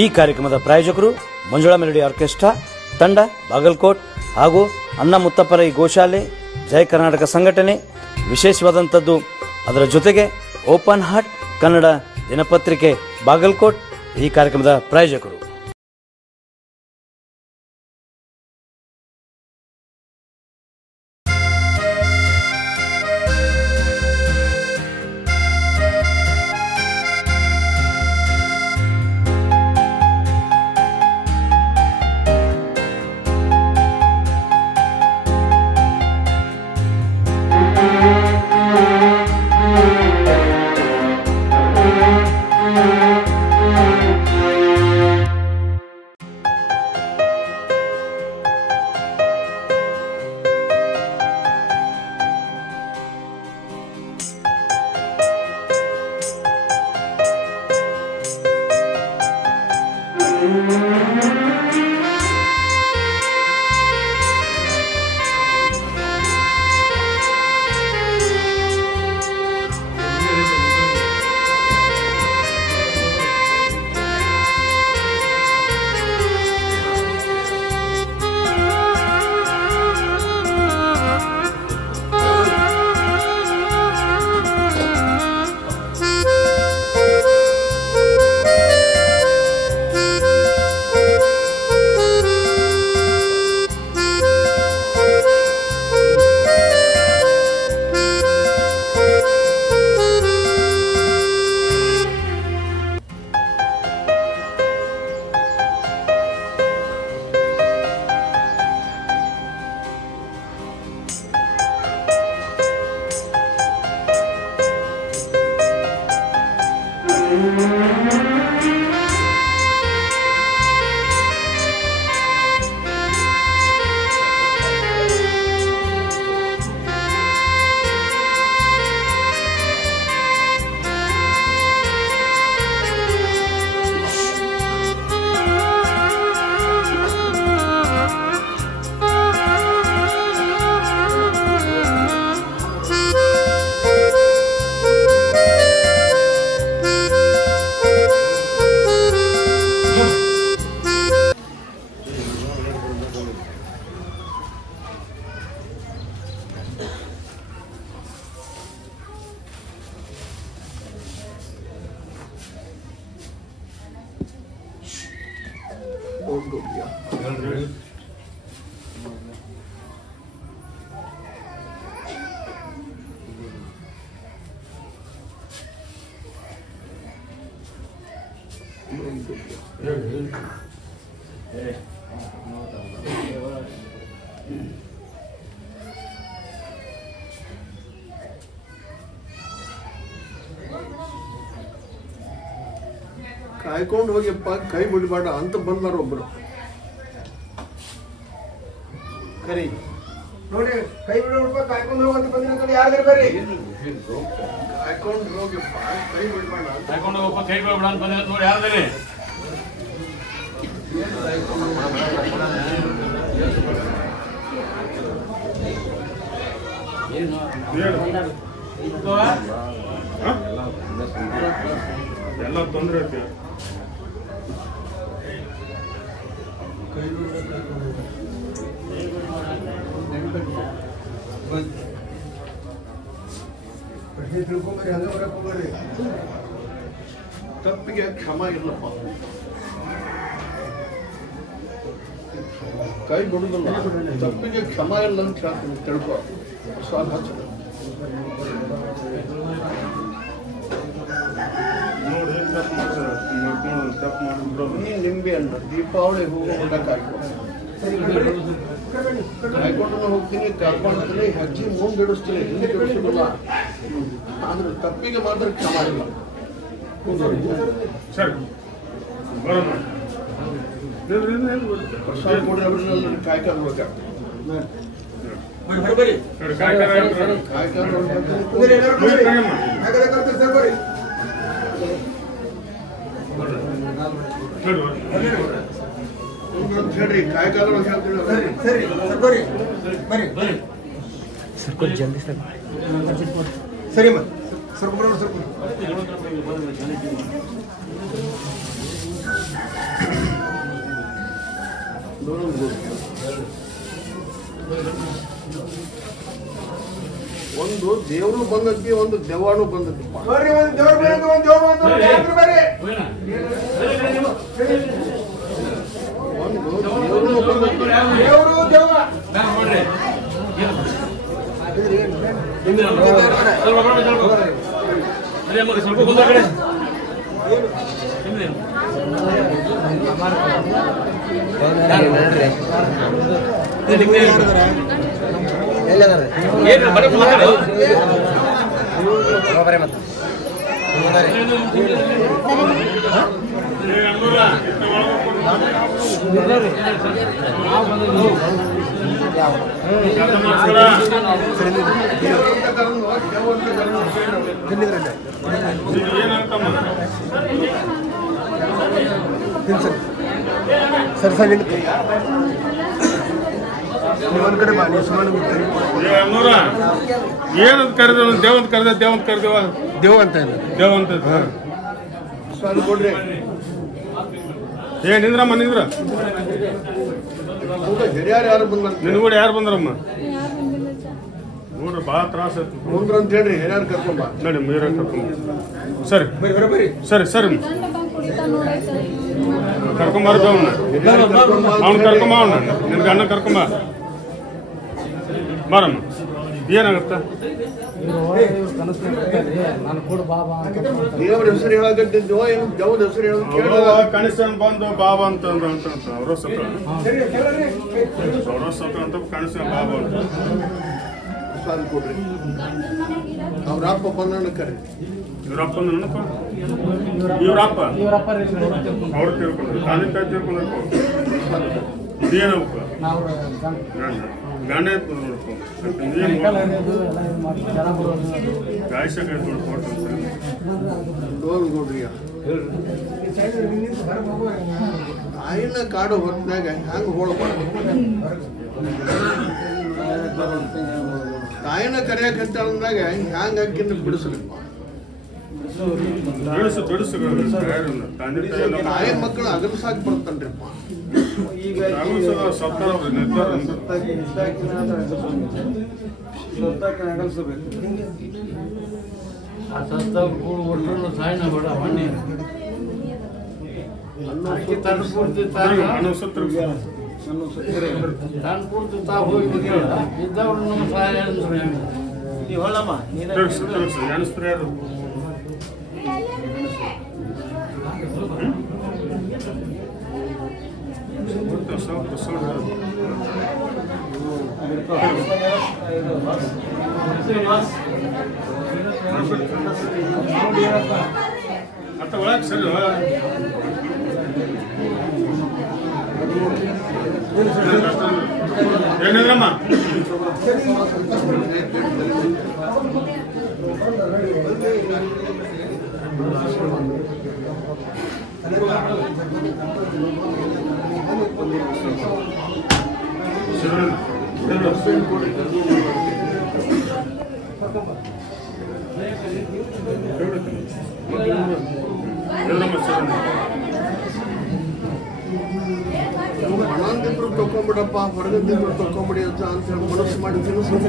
ಈ ಕಾರ್ಯಕ್ರಮದ ಪ್ರಾಯೋಜಕರು ಮಂಜುಳಾ ಮೆಲೋಡಿ ಆರ್ಕೆಸ್ಟ್ರಾ ತಂಡ ಬಾಗಲಕೋಟ್ ಹಾಗೂ ಅಣ್ಣ ಮುತ್ತಪ್ಪರೈ ಗೋಶಾಲೆ ಜಯ ಕರ್ನಾಟಕ ಸಂಘಟನೆ. ವಿಶೇಷವಾದಂಥದ್ದು ಅದರ ಜೊತೆಗೆ ಓಪನ್ ಹಾರ್ಟ್ ಕನ್ನಡ ದಿನಪತ್ರಿಕೆ ಬಾಗಲಕೋಟ್ ಈ ಕಾರ್ಯಕ್ರಮದ ಪ್ರಾಯೋಜಕರು. ಕಾಯ್ಕೊಂಡು ಹೋಗಿಪ್ಪ, ಕೈ ಬಿಡಬೇಡ ಅಂತ ಬಂದಾರ ಒಬ್ರು. ಕರಿ ನೋಡಿ, ಕೈ ಬಿಡೋಪ್ಪ, ಕಾಯ್ಕೊಂಡು ಹೋಗಂತ ಬಂದಿರ ಯಾರು ಬರ್ರಿ. ಕಾಯ್ಕೊಂಡು ಹೋಗಿಪ್ಪ, ಕೈ ಬಿಡಬೇಡ ಕಾಯ್ಕೊಂಡು ಹೋಗಪ್ಪ, ಕೈ ಬಿಡಬೇಡ ಅಂತ ಬಂದಿರ ನೋಡಿ ಯಾರ್ದ್ರಿ. ಎಲ್ಲ ತೊಂದರೆ ಐತಿ. ತಿಳ್ಕೊಂಬರಿ, ಹಂಗ ಬರಕ್ ಹೋಗ್ಬೇಡ್ರಿ. ತಪ್ಪಿಗೆ ಕ್ಷಮ ಇಲ್ಲಪ್ಪ, ಕೈ ಬಿಡುದಿಲ್ಲ. ತಪ್ಪಿಗೆ ಕ್ಷಮ ಇಲ್ಲ ಅಂತ ಹೇಳ್ತೀನಿ, ತಿಳ್ಕೊ. ಸ್ವಾದ ನೀ ನಿಂಬೆ ಹಣ್ಣು ದೀಪಾವಳಿ ಹೂವು ಕಾಯ್ಕೊಂಡು ಹೋಗ್ತೀನಿ, ಕರ್ಕೊಂಡ್ತೀನಿ, ಹೆಜ್ಜೆ ಮುಂದೆ ಇಡಿಸ್ತೀನಿ, ಹಿಂದೆ ಇಡಿಸೋದಿಲ್ಲ. ಆದ್ರೆ ತಪ್ಪಿಗೆ ಮಾತ್ರ ಕ್ಷಮ ಇಲ್ಲ. ಪ್ರಸಾದ ಕೊಡ್ರಿ, ಕಾಯ್ಕೊಂಡ್ಬೇಕಾಗ್ತದೆ. ಹೇಳ್ರಿ, ಕಾಯ್ಕಾಲ सर कुछ जल्दी सर ಸರಿ ಒಂದು ದೇವರು ಬಂದದ್ದಿ, ಒಂದು ದೆವ್ವಾನು ಬಂದದ್ದಿ. ಬರ್ರಿ, ಒಂದು ದೇವ್ರು ಬಂದು, ಒಂದು ದೇವ್ರು ಬಂದು, ಜಾತ್ರೆ ಬರ್ರಿ. ಒಂದು ದೇವರು ಬಂದದ್ದಿ. ದೇವ್ರು ದೆವ್ವ. ಸ್ವಲ್ಪ ಬಂದ ಕಡೆ ಸರ್ ಸರ್ ಒಂದ್ ಕಡೆ ಮಾಡಿ ಏನಂತ ಕರೆದ ದೇವಂತ ಕರೆದ ದೇವಂತ ಕರೆದವ ದೇವ್ ಅಂತ ದೇವಂತ ಸ್ವಾಮಿ ಕೊಡ್ರಿ. ನಿಂದ್ರಮ್ಮ ನಿಂದ್ರ ಹಿರಿಯರು ಯಾರು ಬಂದ ನಿನ್ ಕೂಡ ಯಾರು ಬಂದ್ರಮ್ಮ ನೋಡ್ರಿ ಭಾಳ ತ್ರಾಸ ಆಯ್ತು ಮುಂದ್ರ ಅಂತ ಹೇಳ್ರಿ, ಹಿರಿಯರು ಕರ್ಕೊಂಬ. ನೋಡಿ ಮೀರ ಕರ್ಕೊಂಡ್ ಸರಿ ಸರಿ ಸರಿ ಕರ್ಕೊಂಬಾರ್ದು ಅವನ್ನ ಅವ್ನು ಕರ್ಕೊಂಬ ಅವನ್ನ ನಿನ್ ಗಂಡ ಕರ್ಕೊಂಬ ಬಾರಮ್ಮ. ಏನಾಗತ್ತ ದೇವ್ರ ಹೆಸರು ಹೇಳಕಟ್ಟಿದ್ವೋ ಏನು ದೇವ್ರ ಹೆಸರು ಹೇಳೋದು ಕಣಿಸನ್ ಬಂದು ಬಾಬಾ ಅಂತ ಅವ್ರ ಸತ್ರ ಅಂತ ಕಣಿಸನ್ ಬಾಬಾ ಅಂತ ಸ್ವಾಮಿ ಕೊಡ್ರಿ. ಅವ್ರ ಅಪ್ಪ ಬಂದ ಕರಿ. ಇವ್ರಪ್ಪ ನೆನಪ ಇವ್ರಪ್ಪ ಅವ್ರು ತಿಳ್ಕೊಂಡ್ರು ತಾನೇ ತಾಯಿ ತಿಳ್ಕೊಂಡ್ರು ಏನಪ್ಪ ಗಂಡ ನೋಡ್ಕೊ ಗಾಯಸಕಾಯಿ ನೋಡ್ಕೊಟ್ಟು ನೋಡ್ರಿ. ತಾಯಿನ ಕಾಡು ಹೊತ್ತಾಗ ಹ್ಯಾಂಗ ಹೋಳ್ಬಾರ್ದು. ತಾಯಿನ ಕರೆಯಕಂತ ಅಂದಾಗ ಹ್ಯಾಂಗ ಅಕ್ಕಿನ ಬಿಡಿಸ್ಬೇಕು. ತಾಯಿ ಮಕ್ಕಳು ಅಗಲ್ಸಾಕ್ ಬರ್ತನ್ರಿಪ್ಪ. ಮತ್ತೆ ಒಳಗೆ ಸರಿ ಏನಿಲ್ಲಮ್ಮ ಮನಂದಿದ್ರು ತಕೊಂಡ್ಬಿಡಪ್ಪ, ಹೊರಗದಿದ್ರು ತಕೊಂಡ್ಬಿಡಿ ಅಂತ ಹೇಳಿ ಮನಸ್ಸು ಮಾಡಿ ತಿನ್ನಿಸ್ಬೇಕು.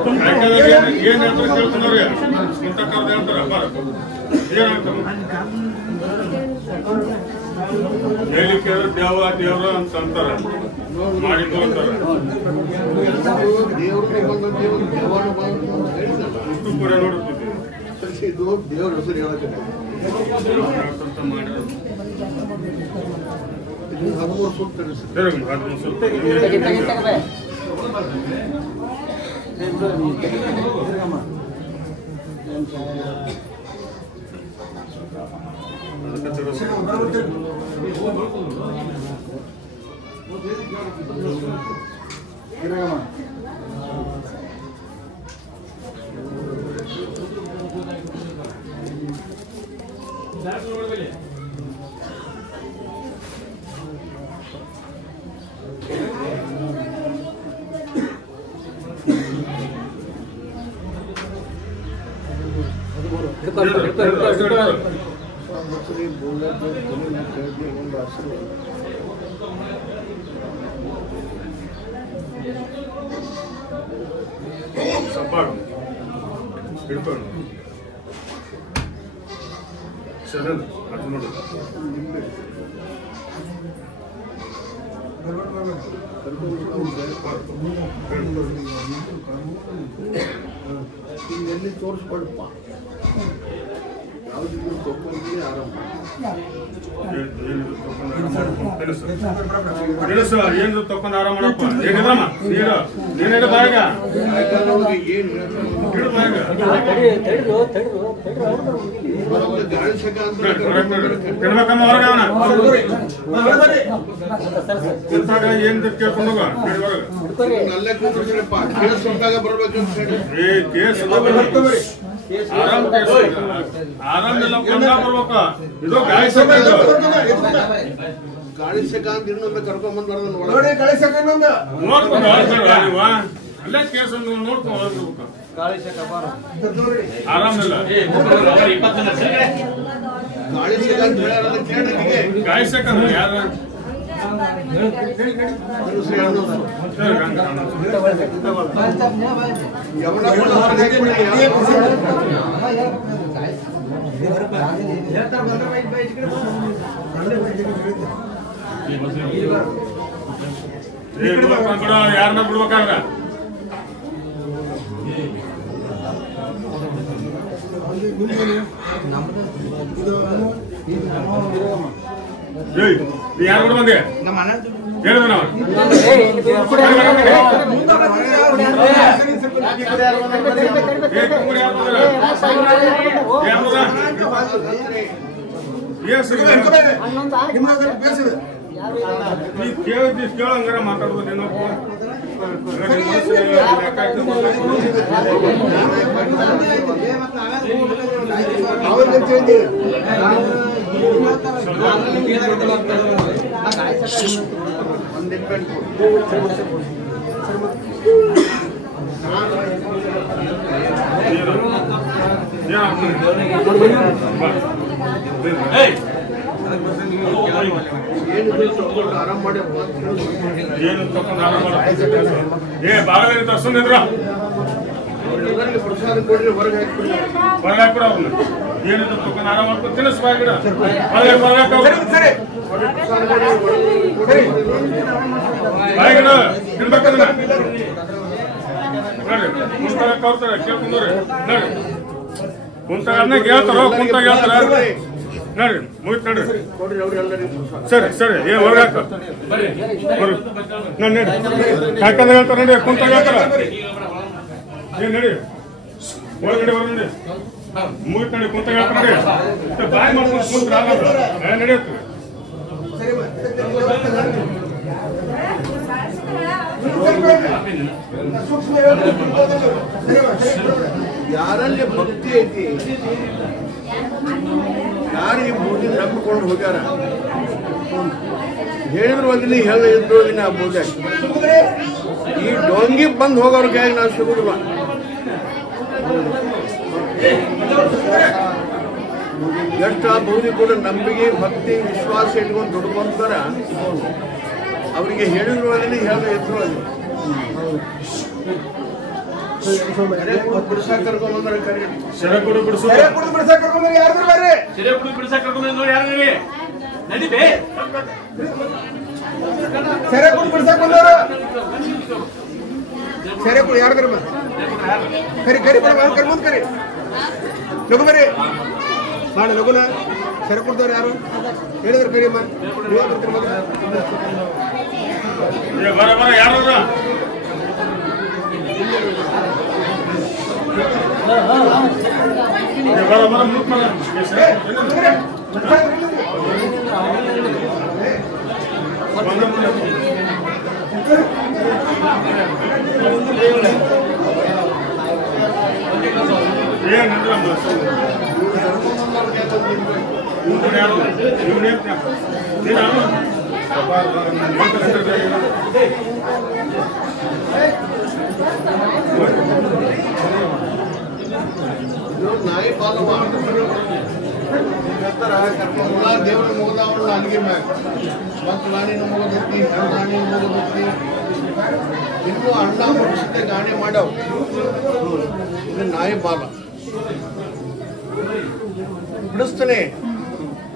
ಏನ್ ಹೇಳ್ತಾರೆ ಕೇಳ್ತಾನವ್ರಿಗೆ ಮುಂತಕ್ಕವ್ರು ಹೇಳ್ತಾರಪ್ಪ ಹೇಳಿಕೆ ದೇವ್ರ ಅಂತ ಅಂತಾರೆ ಮಾಡಿದ್ದು ಅಂತಾರೆ ಇಷ್ಟು ಕೂಡ ನೋಡುತ್ತಿದ್ದೀವಿ ಇದು ದೇವ್ರ ಹೆಸರು ಹೇಳಕ್ಕೆ ಮಾಡಿರೋದು 13 ಸುತ್ತ ಸಬ್ಬಾಡು ಹಿಡ್ಕೊಂಡು ಸರಲ್ ಅದು ನೋಡಿ ಎಲ್ಲಿ ತೋರಿಸ್ಕೊಳ್ಪ ಯಾವುದಿದ್ರು ತಗೊಂಡ್ರೆ ಆರಂಭ తెలుసు ఏం తొక్కంది ఆరా మనప్ప ఏకదమ్మా నీడు నేనేడు బాగా ಏನು నీడు బాగా తినబక్కమ్మ వరగావన ತಿರ್ಸಾಗ ಏನ್ ಕೇಳ್ಕೊಂಡೋಗ ನೀಡು ವರಗ ನಲ್ಲೇ ಕೂತ್ಕೊಂಡ್ರಪ್ಪ ಕೇಸ್ ಹೊಂದಾಗ ಬರ್ಬೇಕು ಅಂತ ಹೇಳಿ ಏ ಕೇಸ್ ಆರಾಮ್ ಕೇಸ್ ಆರಾಮ್ ಎಲ್ಲ ಬರ್ಬೇಕ ಇದು ಗಾಳಿ ಸೆಕಾಂತ್ ಇನ್ನೊಂದು ಕರ್ಕೊಂಡ್ ಬಂದ್ ನೋಡಿ ಕಳಿಸಕ್ಕೆ ಇನ್ನೊಂದು ನೋಡ್ಕೊಂಡು ನೀವು ಅಲ್ಲೇ ಕೇಸ್ ನೋಡ್ಕೊಂಡು ಆರಾಮಿಲ್ಲ ಗಾಳಿ ಸೆಕಾಂತ್ ಹೇಳ್ಯಾರಲ್ಲ ಕೇಳಕ್ಕೆ ಗಾಯ ಸೆಕಂಡ್ ಯಾರ ಯಾರನ್ನ ಬಿಡ್ಬೇಕಾದ್ರ ಯಾರು ಕೂಡ ಬಂದೆ ಹೇಳಿದ ನಾವು ಕೇಳಂಗಾರ ಮಾತಾಡ್ಬೋದೇನೋ ಆರಾಮ್ ಮಾಡಿ ಏನು ತಕೊಂಡು ಆರಾಮ ಬಾಗಲೇ ತರ್ಸಂದಿದ್ರ ಪ್ರಸಾದ ಕೊಡ್ರಿ ಹೊರಗೆ ಹಾಕ್ಬಿಡಿ ಹೊರಗೆ ಹಾಕ್ಬಿಡ ಅವ್ರನ್ನ ಏನಿದ್ರು ತಕೊಂಡು ಆರಾಮ ಮಾಡ್ಕೊಂಡು ತಿನ್ನಿಸ್ಬಾಗಿಡ ಹೊರಗೆ ಬಾಯಿಗಿಡ ತಿನ್ಬೇಕಂದ್ರ ನೋಡ್ರಿ ಕುಂತಾಗ ಕೌರ್ತಾರೆ ಕೇಳ್ಕೊಂಡ್ರಿ ನೋಡ್ರಿ ಕುಂತಾಗ ಹೇಳ್ತಾರೋ ಕುಂತಾಗ ಹೇಳ್ತಾರ ನೋಡ್ರಿ ಮುಗಿತ್ ನೋಡ್ರಿ ಕೊಡ್ರಿ ಅವ್ರು ಎಲ್ಲರಿಗೂ ಸರಿ ಸರಿ ಏನ್ ಹೊರಗೆ ಹಾಕ ನೋಡಿ ಯಾಕಂದ್ರೆ ಹೇಳ್ತಾರ ನೋಡಿ ಕುಂತಾಗ ಹೇಳ್ತಾರ ಏನ್ ನಡಿ ಒಳಗಡೆ ಹೊರ ನೋಡಿ ಮುಗಿತ್ ನೋಡಿ ಕುಂತಾಗ ಹೇಳ್ತಾರ ನೋಡಿ ಬಾಯಿ ಮಾಡ್ಕೊಂಡು ಕುಂತ್ರ ಆಗಲ್ಲ ನಡೆಯುತ್ತೆ ಯಾರಲ್ಲಿ ಭಕ್ತಿ ಐತಿ ಯಾರು ಈ ಮೂರ್ತಿ ನಂಬಿಕೊಂಡು ಹೋಗ್ಯಾರ ಹೇಳಿದ್ರು ಒಂದಿನ ಹೇಳ ಇದ್ರು ದಿನ ಪೂಜೆ ಈ ಡೊಂಗಿ ಬಂದು ಹೋಗೋರ್ ಕೈಯಾಗ ನಾವು ಸಿಗುದಿಲ್ಲ ಎಷ್ಟು ಆ ಬೌದ್ಧಿ ಕೂಡ ನಂಬಿಕೆ ಭಕ್ತಿ ವಿಶ್ವಾಸ ಇಟ್ಕೊಂಡು ದುಡ್ಕೊಂತಾರ ಅವರಿಗೆ ಹೇಳಿದ್ರು ಒಂದಿನ ಹೇಳ ಇದ್ರು ಅಲ್ಲಿ ಬಿಡಿಸಾಕ ಕರ್ಕೊಂಡ್ ಬಂದ್ರೆ ಕರಿ ಸೆರೆ ಕೊಡು ಬಿಡಿಸು ಬಿಡ್ಸಕ್ ಕರ್ಕೊಂಡ್ಬಂದ್ರೆ ಯಾರ್ದ್ರು ಬರ್ರಿ ಸೆರೆ ಕುಡಿ ಬಿಡಿಸಕ್ ಕರ್ಕೊಂಡು ಯಾರು ನಡಿಬೇ ಸೆರೆ ಕುಡಿ ಬಿಡ್ಸಕ್ ಬಂದವರು ಸೆರೆ ಕುಡಿ ಯಾರ್ದ್ರ ಕರಿ ಕರಿ ಬರ ಕರ್ಕೊಂಡ್ ಕರಿ ಲಗು ಬರ್ರಿ ಬಾಳ ಲಗುನ ಸೆರೆ ಕುಡ್ದವ್ರು ಯಾರು ಹೇಳಿದ್ರು ಕರಿಯಮ್ಮ ನೀವು ಬರ್ತೀರಿ ಬರ ಬರ ಯಾರು ಬರ ಬರ ಮುಟ್ ಮಾಡ ಬಂದ ಯಾರು ಇವನೇ ನಾಯಿ ಪಾಲು ಎಲ್ಲ ದೇವ್ರ ಮುಗದವಳು ನನಗೆ ಮ್ಯಾಗ ಮತ್ತು ನಾನೇನು ಮುಗಿದೈತಿ ನಾನೇನು ಮುಗಿದೈತಿ ಇನ್ನೂ ಅಣ್ಣ ಮುಗಿಸಿದ್ದೆ ಗಾಣೆ ಮಾಡವ್ ಇದು ನಾಯಿ ಬಾಲ ಬಿಡಿಸ್ತಾನೆ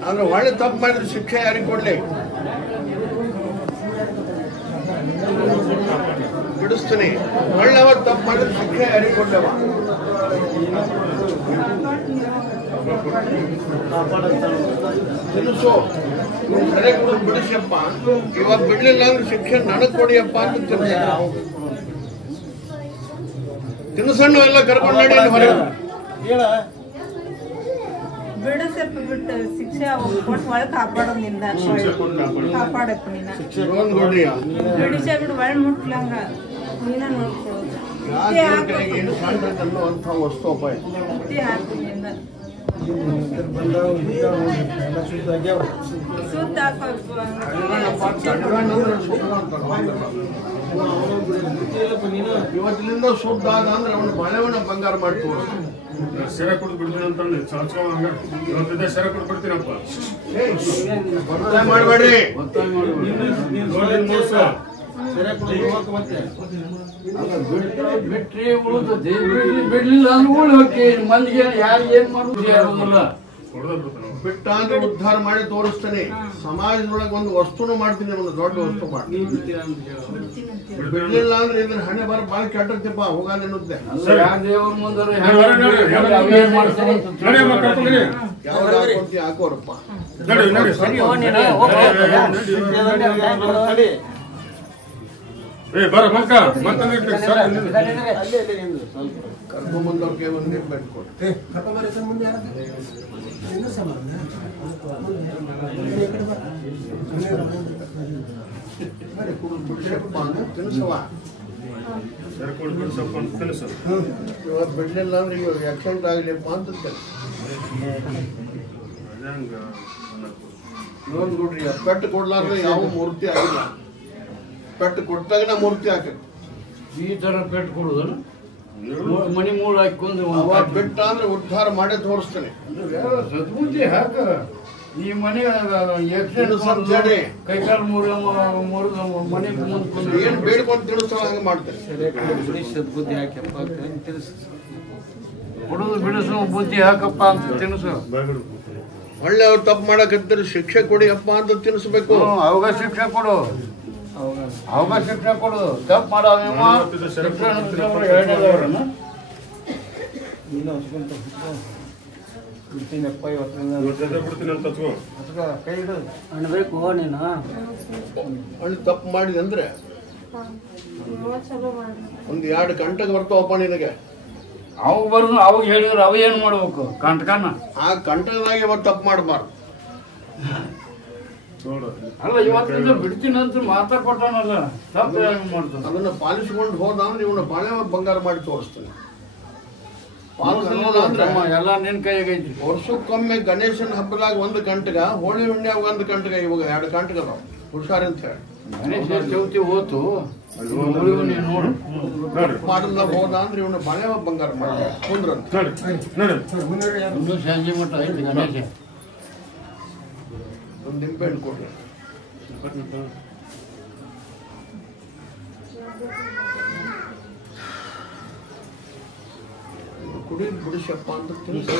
ಆದ್ರೆ ಒಳ್ಳೆ ತಪ್ಪು ಮಾಡಿದ್ರೆ ಶಿಕ್ಷೆ ಯಾರಿಗೆ ಕೊಡ್ಲಿ ಬಿಡಿಸ್ತಾನೆ ಒಳ್ಳೆ ಅವ ತಪ್ಪು ಮಾಡಿದ್ರೆ ಶಿಕ್ಷೆ ಯಾರಿಗೆ ಕೊಡ್ಲವ ತಿನ್ನಿಸು ನೀವು ಸರಿ ಕೂಡ ಬಿಡಿಸಪ್ಪ ಇವಾಗ ಬಿಡ್ಲಿಲ್ಲ ಅಂದ್ರೆ ಶಿಕ್ಷೆ ನನಗೆ ಕೊಡಿಯಪ್ಪ ಅಂತ ತಿನ್ನಿಸಣ್ಣು ಎಲ್ಲ ಕರ್ಕೊಂಡು ನಡಿ ಹೊರಗೆ ಬಿಡಿಸಪ್ಪ ಬಿಟ್ಟು ಶಿಕ್ಷೆ ಕೊಟ್ಟು ಒಳಗೆ ಕಾಪಾಡೋದು ನಿಂದ ಕಾಪಾಡಪ್ಪ ನೀನ ಬಿಡಿಸ ಬಿಡು ಒಳ್ಳೆ ಮುಟ್ಲಂಗ ನೀನ ನೋಡ್ಕೊಳ್ಳೋದು ಏನು ಸಣ್ಣದಂತ ವಸ್ತು ಅಪಾಯ ಬುದ್ಧಿ ಹಾಕು ನಿಂದ ಸುದ್ದ ಇವತ್ತಿನಿಂದ ಶುದ್ಧ ಆದ ಅಂದ್ರೆ ಅವನು ಬಳೆವನ್ನ ಬಂಗಾರ ಮಾಡಿ ತೋರಿಸ್ತಾನೆ ಸೆರೆ ಕೊಟ್ಟು ಬಿಡ್ತೀನಿ ಅಂತಂದ್ರೆ ಹಂಗ ಇವತ್ತಿದ್ದ ಸೆರೆ ಕೊಟ್ಟು ಬಿಡ್ತೀನಪ್ಪ ಒತ್ತಾಯ ಮಾಡಬೇಡ್ರಿ ಬಿಟ್ರಿ ಉಳಿದತಿ ಬಿಡ್ಲಿಲ್ಲ ಅಂದ್ರೆ ಉಳಿ ಹೋಗಿ ಮಂದಿಗೆ ಯಾರು ಏನ್ ಮಾಡುದು ಯಾರುದಿಲ್ಲ ಬಿಟ್ಟ ಅಂದ್ರೆ ಉದ್ಧಾರ ಮಾಡಿ ತೋರಿಸ್ತಾನೆ ಸಮಾಜದೊಳಗೆ ಒಂದು ವಸ್ತುನು ಮಾಡ್ತೀನಿ ಒಂದು ದೊಡ್ಡ ವಸ್ತು ಮಾಡ್ತೀನಿ ಬಿಡ್ಲಿಲ್ಲ ಅಂದ್ರೆ ಇದ್ರ ಹಣೆ ಬರ ಬಾಳ ಕೆಟ್ಟಪ್ಪ ಹೋಗಾನೇನುತ್ತೆ ದೇವ್ರ ಮುಂದೆ ಏನ್ ಮಾಡ್ತಾರೆ ಯಾವಾಗ ಹಾಕೊಂತಿ ಹಾಕೋರಪ್ಪ ಬರ ಮಕ್ಕ ಕರ್ಕೊಂಬಂದವ್ರಿಗೆ ಒಂದೇ ಬೆಟ್ಕೊಡ್ರಿ ಬಿಡಿಸಪ್ಪ ಅಂದ್ರೆ ತಿನ್ಸವ ಸೆರೆ ಕೊಟ್ಟು ಬಿಡ್ಸಪ್ಪ ಅಂತ ತಿಳಿಸು ಇವಾಗ ಬಿಡ್ಲಿಲ್ಲ ಅಂದ್ರೆ ಇವಾಗ ಆಕ್ಸಿಡೆಂಟ್ ಆಗ್ಲಿಪ್ಪ ಅಂತ ಇನ್ನೊಂದು ನೋಡ್ರಿ ಪೆಟ್ಟು ಕೊಡ್ಲಾರ್ದ್ರೆ ಯಾವ ಮೂರ್ತಿ ಆಗಿಲ್ಲ ಪೆಟ್ಟು ಕೊಟ್ಟಾಗ ಮೂರ್ತಿ ಹಾಕಿ ಈ ತರ ಪೆಟ್ಟು ಕೊಡುದಲ್ಲ ಮನಿ ಮೂಳು ಹಾಕೊಂಡು ಅವ ಬಿಟ್ಟ ಅಂದ್ರೆ ಉದ್ಧಾರ ಮಾಡೇ ತೋರಿಸ್ತಾನೆ ಸದ್ಬುದ್ಧಿ ಹಾಕ ಈ ಮನೆ ಹೇಳ್ರಿ ಕೈಕಾಲು ಮುರಿದ ಮನೆ ಮುಂದ್ಕೊಂಡು ಏನ್ ಬೇಡ್ಕೊಂಡು ತಿಳಿಸ್ತಾವ ಹಂಗೆ ಮಾಡ್ತಾರೆ ಸದ್ಬುದ್ಧಿ ಹಾಕಪ್ಪ ಕೊಡುದು ಬಿಡಿಸು ಬುದ್ಧಿ ಹಾಕಪ್ಪ ಅಂತ ತಿನ್ಸು ಒಳ್ಳೆ ಅವ್ರು ತಪ್ಪು ಮಾಡಕತ್ತಿದ್ರೆ ಶಿಕ್ಷೆ ಕೊಡಿ ಅಪ್ಪ ಅಂತ ತಿನ್ಸ್ಬೇಕು ಅವಾಗ ಶಿಕ್ಷೆ ಕೊಡು ಅವಾಗ ಶಿಕ್ಷೆ ಕೊಡು ತಪ್ಪು ಮಾಡೋದೇವ ಬಿಡ್ತೀನಿ ಅಂತ ಅನ್ಬೇಕು ನೀನು ಒಳ್ಳೆ ತಪ್ಪು ಮಾಡಿದೆ ಅಂದ್ರೆ ಒಂದು 2 ಗಂಟೆಗೆ ಬರ್ತಾವಪ್ಪ ನಿನಗೆ ಅವಾಗ ಬರೋದು ಅವಾಗ ಹೇಳಿದ್ರೆ ಅವ ಏನ್ ಮಾಡ್ಬೇಕು ಕಂಟಕನ ಆ ಗಂಟೆದಾಗೆ ಇವತ್ತು ತಪ್ಪು ಮಾಡಬಾರ್ದು ಅಲ್ಲ ಇವತ್ತಿಂದ ಬಿಡ್ತೀನಿ ಅಂತ ಮಾತಾ ಕೊಟ್ಟಾನಲ್ಲ ತಪ್ಪು ಮಾಡ್ತಾನೆ ಅದನ್ನ ಪಾಲಿಸ್ಕೊಂಡು ಹೋದ ಅಂದ್ರೆ ಇವನ ಬಾಳೆ ಬಂಗಾರ ಮಾಡಿ ತೋರಿಸ್ತಾನೆ ಪಾಲಿಸಲಿಲ್ಲ ಅಂದ್ರೆ ಎಲ್ಲ ನಿನ್ ಕೈಯಾಗ ಐತಿ ವರ್ಷಕ್ಕೊಮ್ಮೆ ಗಣೇಶನ ಹಬ್ಬದಾಗ 1 ಗಂಟೆಗ ಹೋಳಿ ಹುಣ್ಣ್ಯಾಗ 1 ಗಂಟೆಗ ಇವಾಗ 2 ಗಂಟೆಗೆ ಅದಾವ ಹುಷಾರಂತ ಹೇಳಿ ಗಣೇಶ ಚೌತಿ ಹೋತು ನೀನು ನೋಡು ಮಾಡಲ್ಲ ಹೋದ ಅಂದ್ರೆ ಇವನ ಬಾಳೆ ಬಂಗಾರ ಮಾಡಿ ಕುಂದ್ರಂತ ಒಂದು ಸಂಜೆ ಮಟ್ಟ ಐತಿ ಗಣೇಶ ಒಂದು ನಿಂಬೆ ಹಣ್ಣು ಕೊಡ್ರಿ ಕುಡಿ ಬಿಡಿಸಪ್ಪ ಅಂತ ತಿಳಿಸಿ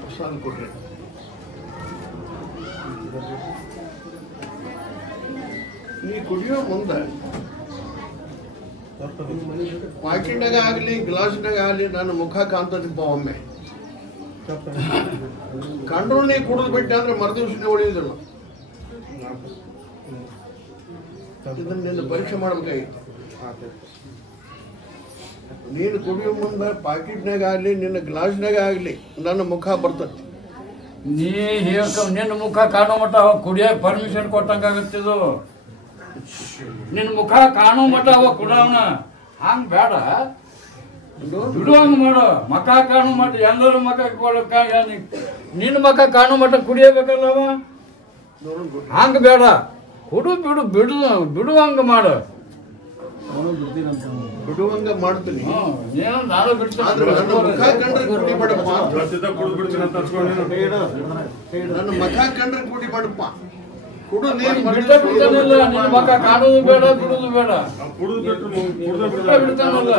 ಪ್ರಸಾದ ಕೊಡ್ರಿ ನೀ ಕುಡಿಯೋ ಮುಂದೆ ಪಾಕಿಟ್ನಾಗ ಆಗಲಿ ಗ್ಲಾಸ್ನಾಗ ಆಗಲಿ ನನ್ನ ಮುಖ ಕಾಣ್ತದಪ್ಪ ಒಮ್ಮೆ ಕಂಡ್ರು ನೀ ಕುಡಿದು ಬಿಟ್ಟೆ ಅಂದ್ರೆ ಮರುದಿವ್ಸ ಉಳಿಯುದಿಲ್ಲ ಇದನ್ನ ನಿನ್ನ ಪರೀಕ್ಷೆ ಮಾಡ್ಬೇಕಾಗಿತ್ತು ನೀನು ಕುಡಿಯೋ ಮುಂದೆ ಪಾಕಿಟ್ನಾಗ ಆಗಲಿ ನಿನ್ನ ಗ್ಲಾಸ್ನಾಗ ಆಗಲಿ ನನ್ನ ಮುಖ ಬರ್ತದೆ ನೀ ಹೇಳ್ಕ ನಿನ್ನ ಮುಖ ಕಾಣೋ ಮಟ್ಟ ಕುಡಿಯಕ್ಕೆ ಪರ್ಮಿಷನ್ ಕೊಟ್ಟಂಗಾಗತ್ತಿದು ನಿನ್ನ ಮುಖ ಕಾಣೋ ಮಟ್ಟ ಅವ ಕೊಡವನ ಹಂಗ ಬೇಡ ಬಿಡುವಂಗ ಮಾಡು ಮಖ ಕಾಣೋ ಮಟ್ಟ ಎಲ್ಲರೂ ಮಖ ನಿನ್ನ ಮಖ ಕಾಣೋ ಮಟ್ಟ ಕುಡಿಯಬೇಕಲ್ಲ ಅವ ಹಂಗ ಬೇಡ ಕುಡು ಬಿಡುವಂಗ ಮಾಡು ಬಿಡುವಂಗ ಮಾಡ್ತೀನಿ ನಾನು ಬಿಡ್ತೀನಿ ನನ್ನ ಮಖ ಕಂಡ್ರೆ ಕುಡಿ ಮಾಡಪ್ಪ ಕುಡು ನಿನ್ನ ಮಖ ಕಾಣೋದು ಬೇಡ ಬಿಡುದು ಬೇಡ ಬಿಡ್ತಾನಲ್ಲ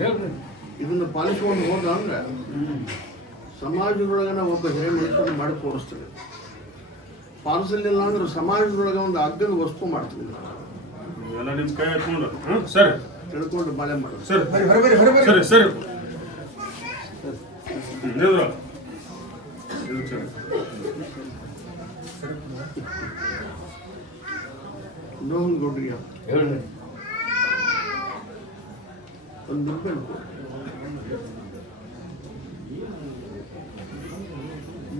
ಹೇಳ್ರಿ ಇದನ್ನ ಪಾಲಿಸ್ಕೊಂಡು ಹೋದ ಅಂದ್ರೆ ಸಮಾಜದೊಳಗ ಒಬ್ಬ ಹೆಣ್ಣು ಮಾಡಿ ತೋರಿಸ್ತೀವಿ. ಪಾಲಿಸಲಿಲ್ಲ ಅಂದ್ರೆ ಸಮಾಜದೊಳಗೆ ಒಂದು ಅಗ್ಗದ ವಸ್ತು ಮಾಡ್ತೀವಿ. ತಿಳ್ಕೊಂಡು ಬಾಳೆ ಮಾಡೋದು. ಇನ್ನೊಂದು ಗೌಡ್ರಿಯ ಹೇಳ್ರಿ ಒಂದು ರೂಪಾಯಿ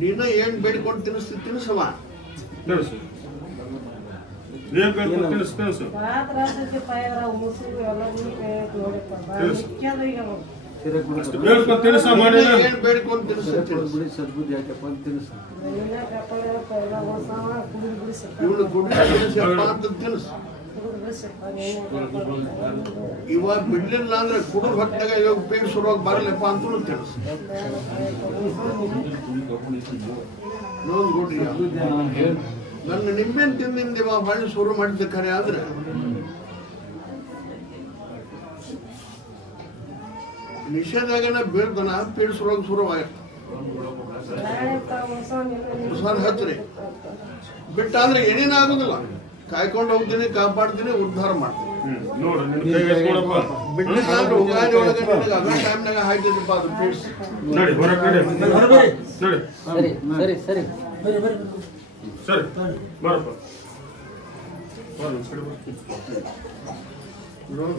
ನೀನ ಏನ್ ಬೇಡ್ಕೊಂಡು ತಿನ್ನಿಸವ ಏನ್ ಬೇಡ್ಕೊಂಡು ಇವನು ಗುಡಿ ತಿನ್ನಿಸಪ್ಪ ಅಂತ ತಿನ್ನಿಸ. ಇವಾಗ ಬಿಡ್ಲಿಲ್ಲ ಅಂದ್ರೆ ಕುಡುರ್ ಹೊತ್ತಾಗ ಇವಾಗ ಪೇಟ್ ಶುರುವಾಗಿ ಬರಲಪ್ಪ ಅಂತ ತಿನ್ನಿಸ. ನೋಡ್ರಿ ನನ್ನ ನಿಂಬೆನ್ ತಿಂದಿಂದ ಇವಾಗ ಹೊಳ್ಳಿ ಶುರು ಮಾಡಿದ್ದೆ ಖರೆ ಆದ್ರೆ ನಿಷೇಧಾಗನ ಬೀಳ್ದನ ಪೇಟ್ ಶುರುವಾಗಿ ಶುರುವಾಗತ್ತ ಹಚ್ಚ್ರಿ ಬಿಟ್ಟಾದ್ರೆ ಏನೇನಾಗುದಿಲ್ಲ. ಕಾಯ್ಕೊಂಡು ಹೋಗ್ತೀನಿ, ಕಾಪಾಡ್ತೀನಿ, ಉದ್ಧಾರ ಮಾಡ್ತೀನಿ. ಬಿಟ್ಟಿದ್ರೆ ಉಗಾದಿ ಒಳಗೆ ನಿನಗೆ ಅದ ಟೈಮ್ನಾಗ ಹಾಕಿದಪ್ಪ ಅದು ಪೇಟ್ಸ್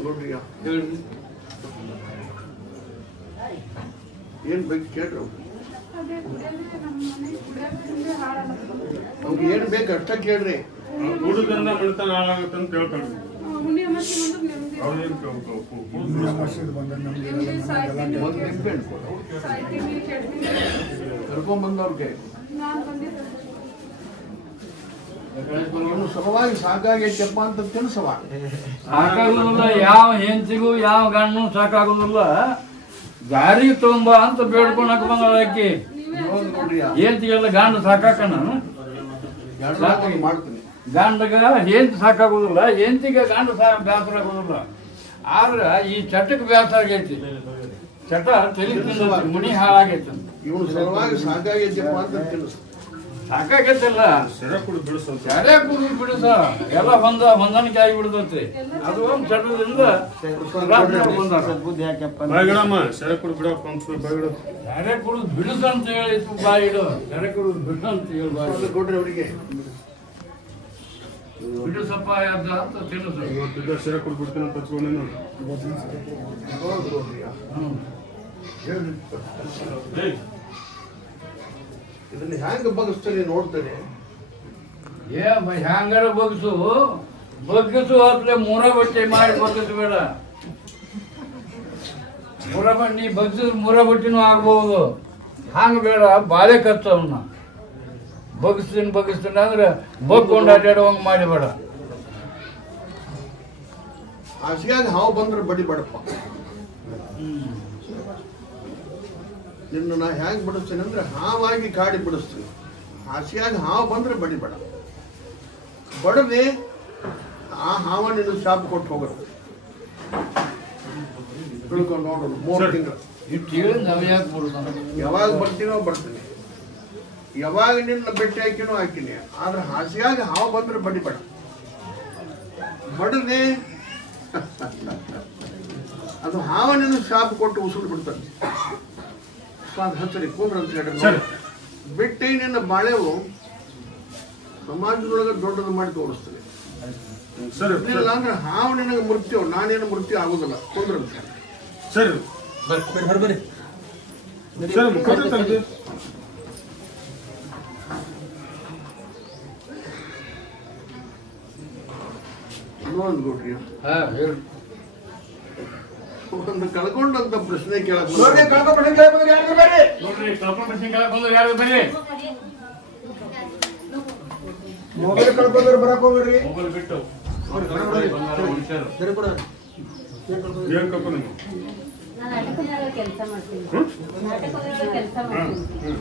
ನೋಡ್ರಿ ಏನ್ ಬೇಕು ಕೇಳ್ರಿ ಅವ್ರಿಗೆ ಏನ್ ಬೇಕು ಅಷ್ಟ ಕೇಳ್ರಿ. ಹುಡುಗರಿಂದ ಬೆಳಿತಾನ ಹಾಳಾಗತ್ತೆ ಅಂತ ಹೇಳ್ತಾರೆ. ಕರ್ಕೊಂಡ್ಬಂದವ್ರಿಗೆ ಸಲುವಾಗಿ ಸಾಕಾಗೈತಪ್ಪ ಅಂತ ತಿನ್ಸವ. ಸಾಕಾಗುದಿಲ್ಲ, ಯಾವ ಹೆಂಚಿಗೂ ಯಾವ ಗಣ್ಣು ಸಾಕಾಗುದಿಲ್ಲ. ದಾರಿ ತೊಂಬ ಅಂತ ಬೇಡ್ಕೊಳಕ್ ಬಂದಳ ಆಕಿ. ಹೆಂಚಿಗೆಲ್ಲ ಗಂಡ ಸಾಕಾಕಣ ಮಾಡ್ತೀನಿ. ಗಂಡಗ ಹೆಂಚು ಸಾಕಾಗುದಿಲ್ಲ, ಹೆಂಚಿಗೆ ಗಂಡ ಬೇಸರ ಆಗುದಿಲ್ಲ. ಆದ್ರೆ ಈ ಚಟಕ್ಕೆ ಬೇಸರ ಆಗೈತಿ. ಚಟ ತಲೆ ಮುನಿ ಹಾಳಾಗೈತಿ. ಇವನು ಸಲುವಾಗಿ ಸಾಕಾಗೈತಪ್ಪ ಅಂತ ತಿನ್ಸ. ಸಾಕಾಗೈತಿಲ್ಲ, ಸೆರೆ ಕುಡಿದು ಬಿಡಿಸ ಎಲ್ಲ ಹೊಂದಾಣಿಕೆ ಆಗಿ ಬಿಡ್ತೈತಿ. ಅದು ಒಂದು ಚಟದಿಂದ ಸೆರೆ ಕುಡಿದು ಬಿಡಿಸ ಅಂತ ಹೇಳಿ ಬಾಯಿಡು. ಸೆರೆ ಕುಡಿದು ಬಿಡ ಅಂತ ಹೇಳಿ ಬಾಯಿ ಕೊಡ್ರಿ ಅವರಿಗೆ ಬಿಡಿಸಪ್ಪ ಅಂತ ತಿನ್ನಿಸ. ಸೆರೆ ಕುಡಿದು ಬಿಡ್ತೀನಿ ಅಂತ ಹಚ್ಕೊಂಡು ಇದನ್ನ ಹ್ಯಾಂಗ ಬಗ್ಸ್ತಾನೆ ನೋಡ್ತಾನೆ. ಹ್ಯಾಂಗಾರ ಬಗ್ಸು ಹೊತ್ಲೆ ಮೂರ ಬಟ್ಟೆ ಮಾಡಿ ಬಗ್ಗಿಸ್ಬೇಡ. ನೀ ಬಗ್ಸಿದ್ರೆ ಮೂರ ಬಟ್ಟಿನೂ ಆಗ್ಬಹುದು. ಹಂಗ ಬೇಡ, ಬಾಳೆ ಖರ್ಚು ಅವನ್ನ ಬಗ್ಸ್ತೀನಿ ಅಂದ್ರೆ ಬಗ್ಕೊಂಡು ಅಡ್ಡಾಡುವಂಗ ಮಾಡಿಬೇಡ. ಹಸಿಯಾಗ ಹಾವು ಬಂದ್ರೆ ಬಡಿಬೇಡಪ್ಪ. ನಿನ್ನ ನಾ ಹ್ಯಾಂಗ ಬಿಡಿಸ್ತೇನೆ ಅಂದ್ರೆ ಹಾವಾಗಿ ಕಾಡಿ ಬಿಡಿಸ್ತೀನಿ. ಹಸಿಯಾಗಿ ಹಾವು ಬಂದ್ರೆ ಬಡಿಬೇಡ. ಬಡದೆ ಆ ಹಾವ ನಿನ್ನ ಶಾಪ್ ಕೊಟ್ಟು ಹೋಗೋದು. ತಿಳ್ಕೊಂಡು ನೋಡೋದು 3 ತಿಂಗಳು ಯಾವಾಗ ಬರ್ತೀನೋ ಬರ್ತೀನಿ, ಯಾವಾಗ ನಿನ್ನ ಬೆಟ್ಟಿ ಹಾಕಿನೋ ಹಾಕಿನಿ. ಆದ್ರೆ ಹಸಿಯಾಗಿ ಹಾವು ಬಂದ್ರೆ ಬಡಿಬೇಡ. ಬಡದೆ ಅದು ಹಾವ ನಿನ್ನ ಶಾಪ್ ಕೊಟ್ಟು ಉಸುರು ಬಿಡ್ತಾನೆ. ಹಚ್ಚರಿ ಕೂಡ್ರ ಅಂತ ಹೇಳಿ ಬಿಟ್ಟು ನಿನ್ನ ಬಾಳೆವು ಸಮಾಜದೊಳಗೆ ದೊಡ್ಡದು ಮಾಡಿ ತೋರಿಸ್ತದೆ. ಇಲ್ಲ ಅಂದ್ರೆ ಹಾವು ನಿನಗೆ ಮೃತ್ಯು, ನಾನೇನು ಮೃತ್ಯು ಆಗುದಿಲ್ಲ. ಕೂಡ್ರ ಅಂತ ಹೇಳಿ ಸರಿ ಇನ್ನೊಂದು ಕೊಡ್ರಿ ಹೇಳಿ ಒಂದು ಕಳ್ಕೊಂಡಂತ ಪ್ರಶ್ನೆ ಕೇಳಕ್ ನೋಡ್ರಿ ಕಳ್ಕೊಂಡ್ಬಿಟ್ಟು ಕೇಳ್ಕೊಂಡ್ರೆ ಯಾರು ಬರ್ರಿ ನೋಡ್ರಿ ಕಳ್ಕೊಂಡ್ ಪ್ರಶ್ನೆ ಕೇಳಕ್ ಬಂದ್ರೆ ಯಾರು ಬರ್ರಿ ಮೊಬೈಲ್ ಕಳ್ಕೊಂಡ್ರೆ ಬರಕ್ ಹೋಗ್ಬೇಡ್ರಿ ಮೊಬೈಲ್ ಬಿಟ್ಟು ಸರಿ ಕೊಡ ಏನ್ ಕರ್ಕೊಂಡು ನಾನು ನಾಟಕದಾಗ ಕೆಲಸ ಮಾಡ್ತೀನಿ ನಾಟಕದಾಗ ಕೆಲಸ ಮಾಡ್ತೀನಿ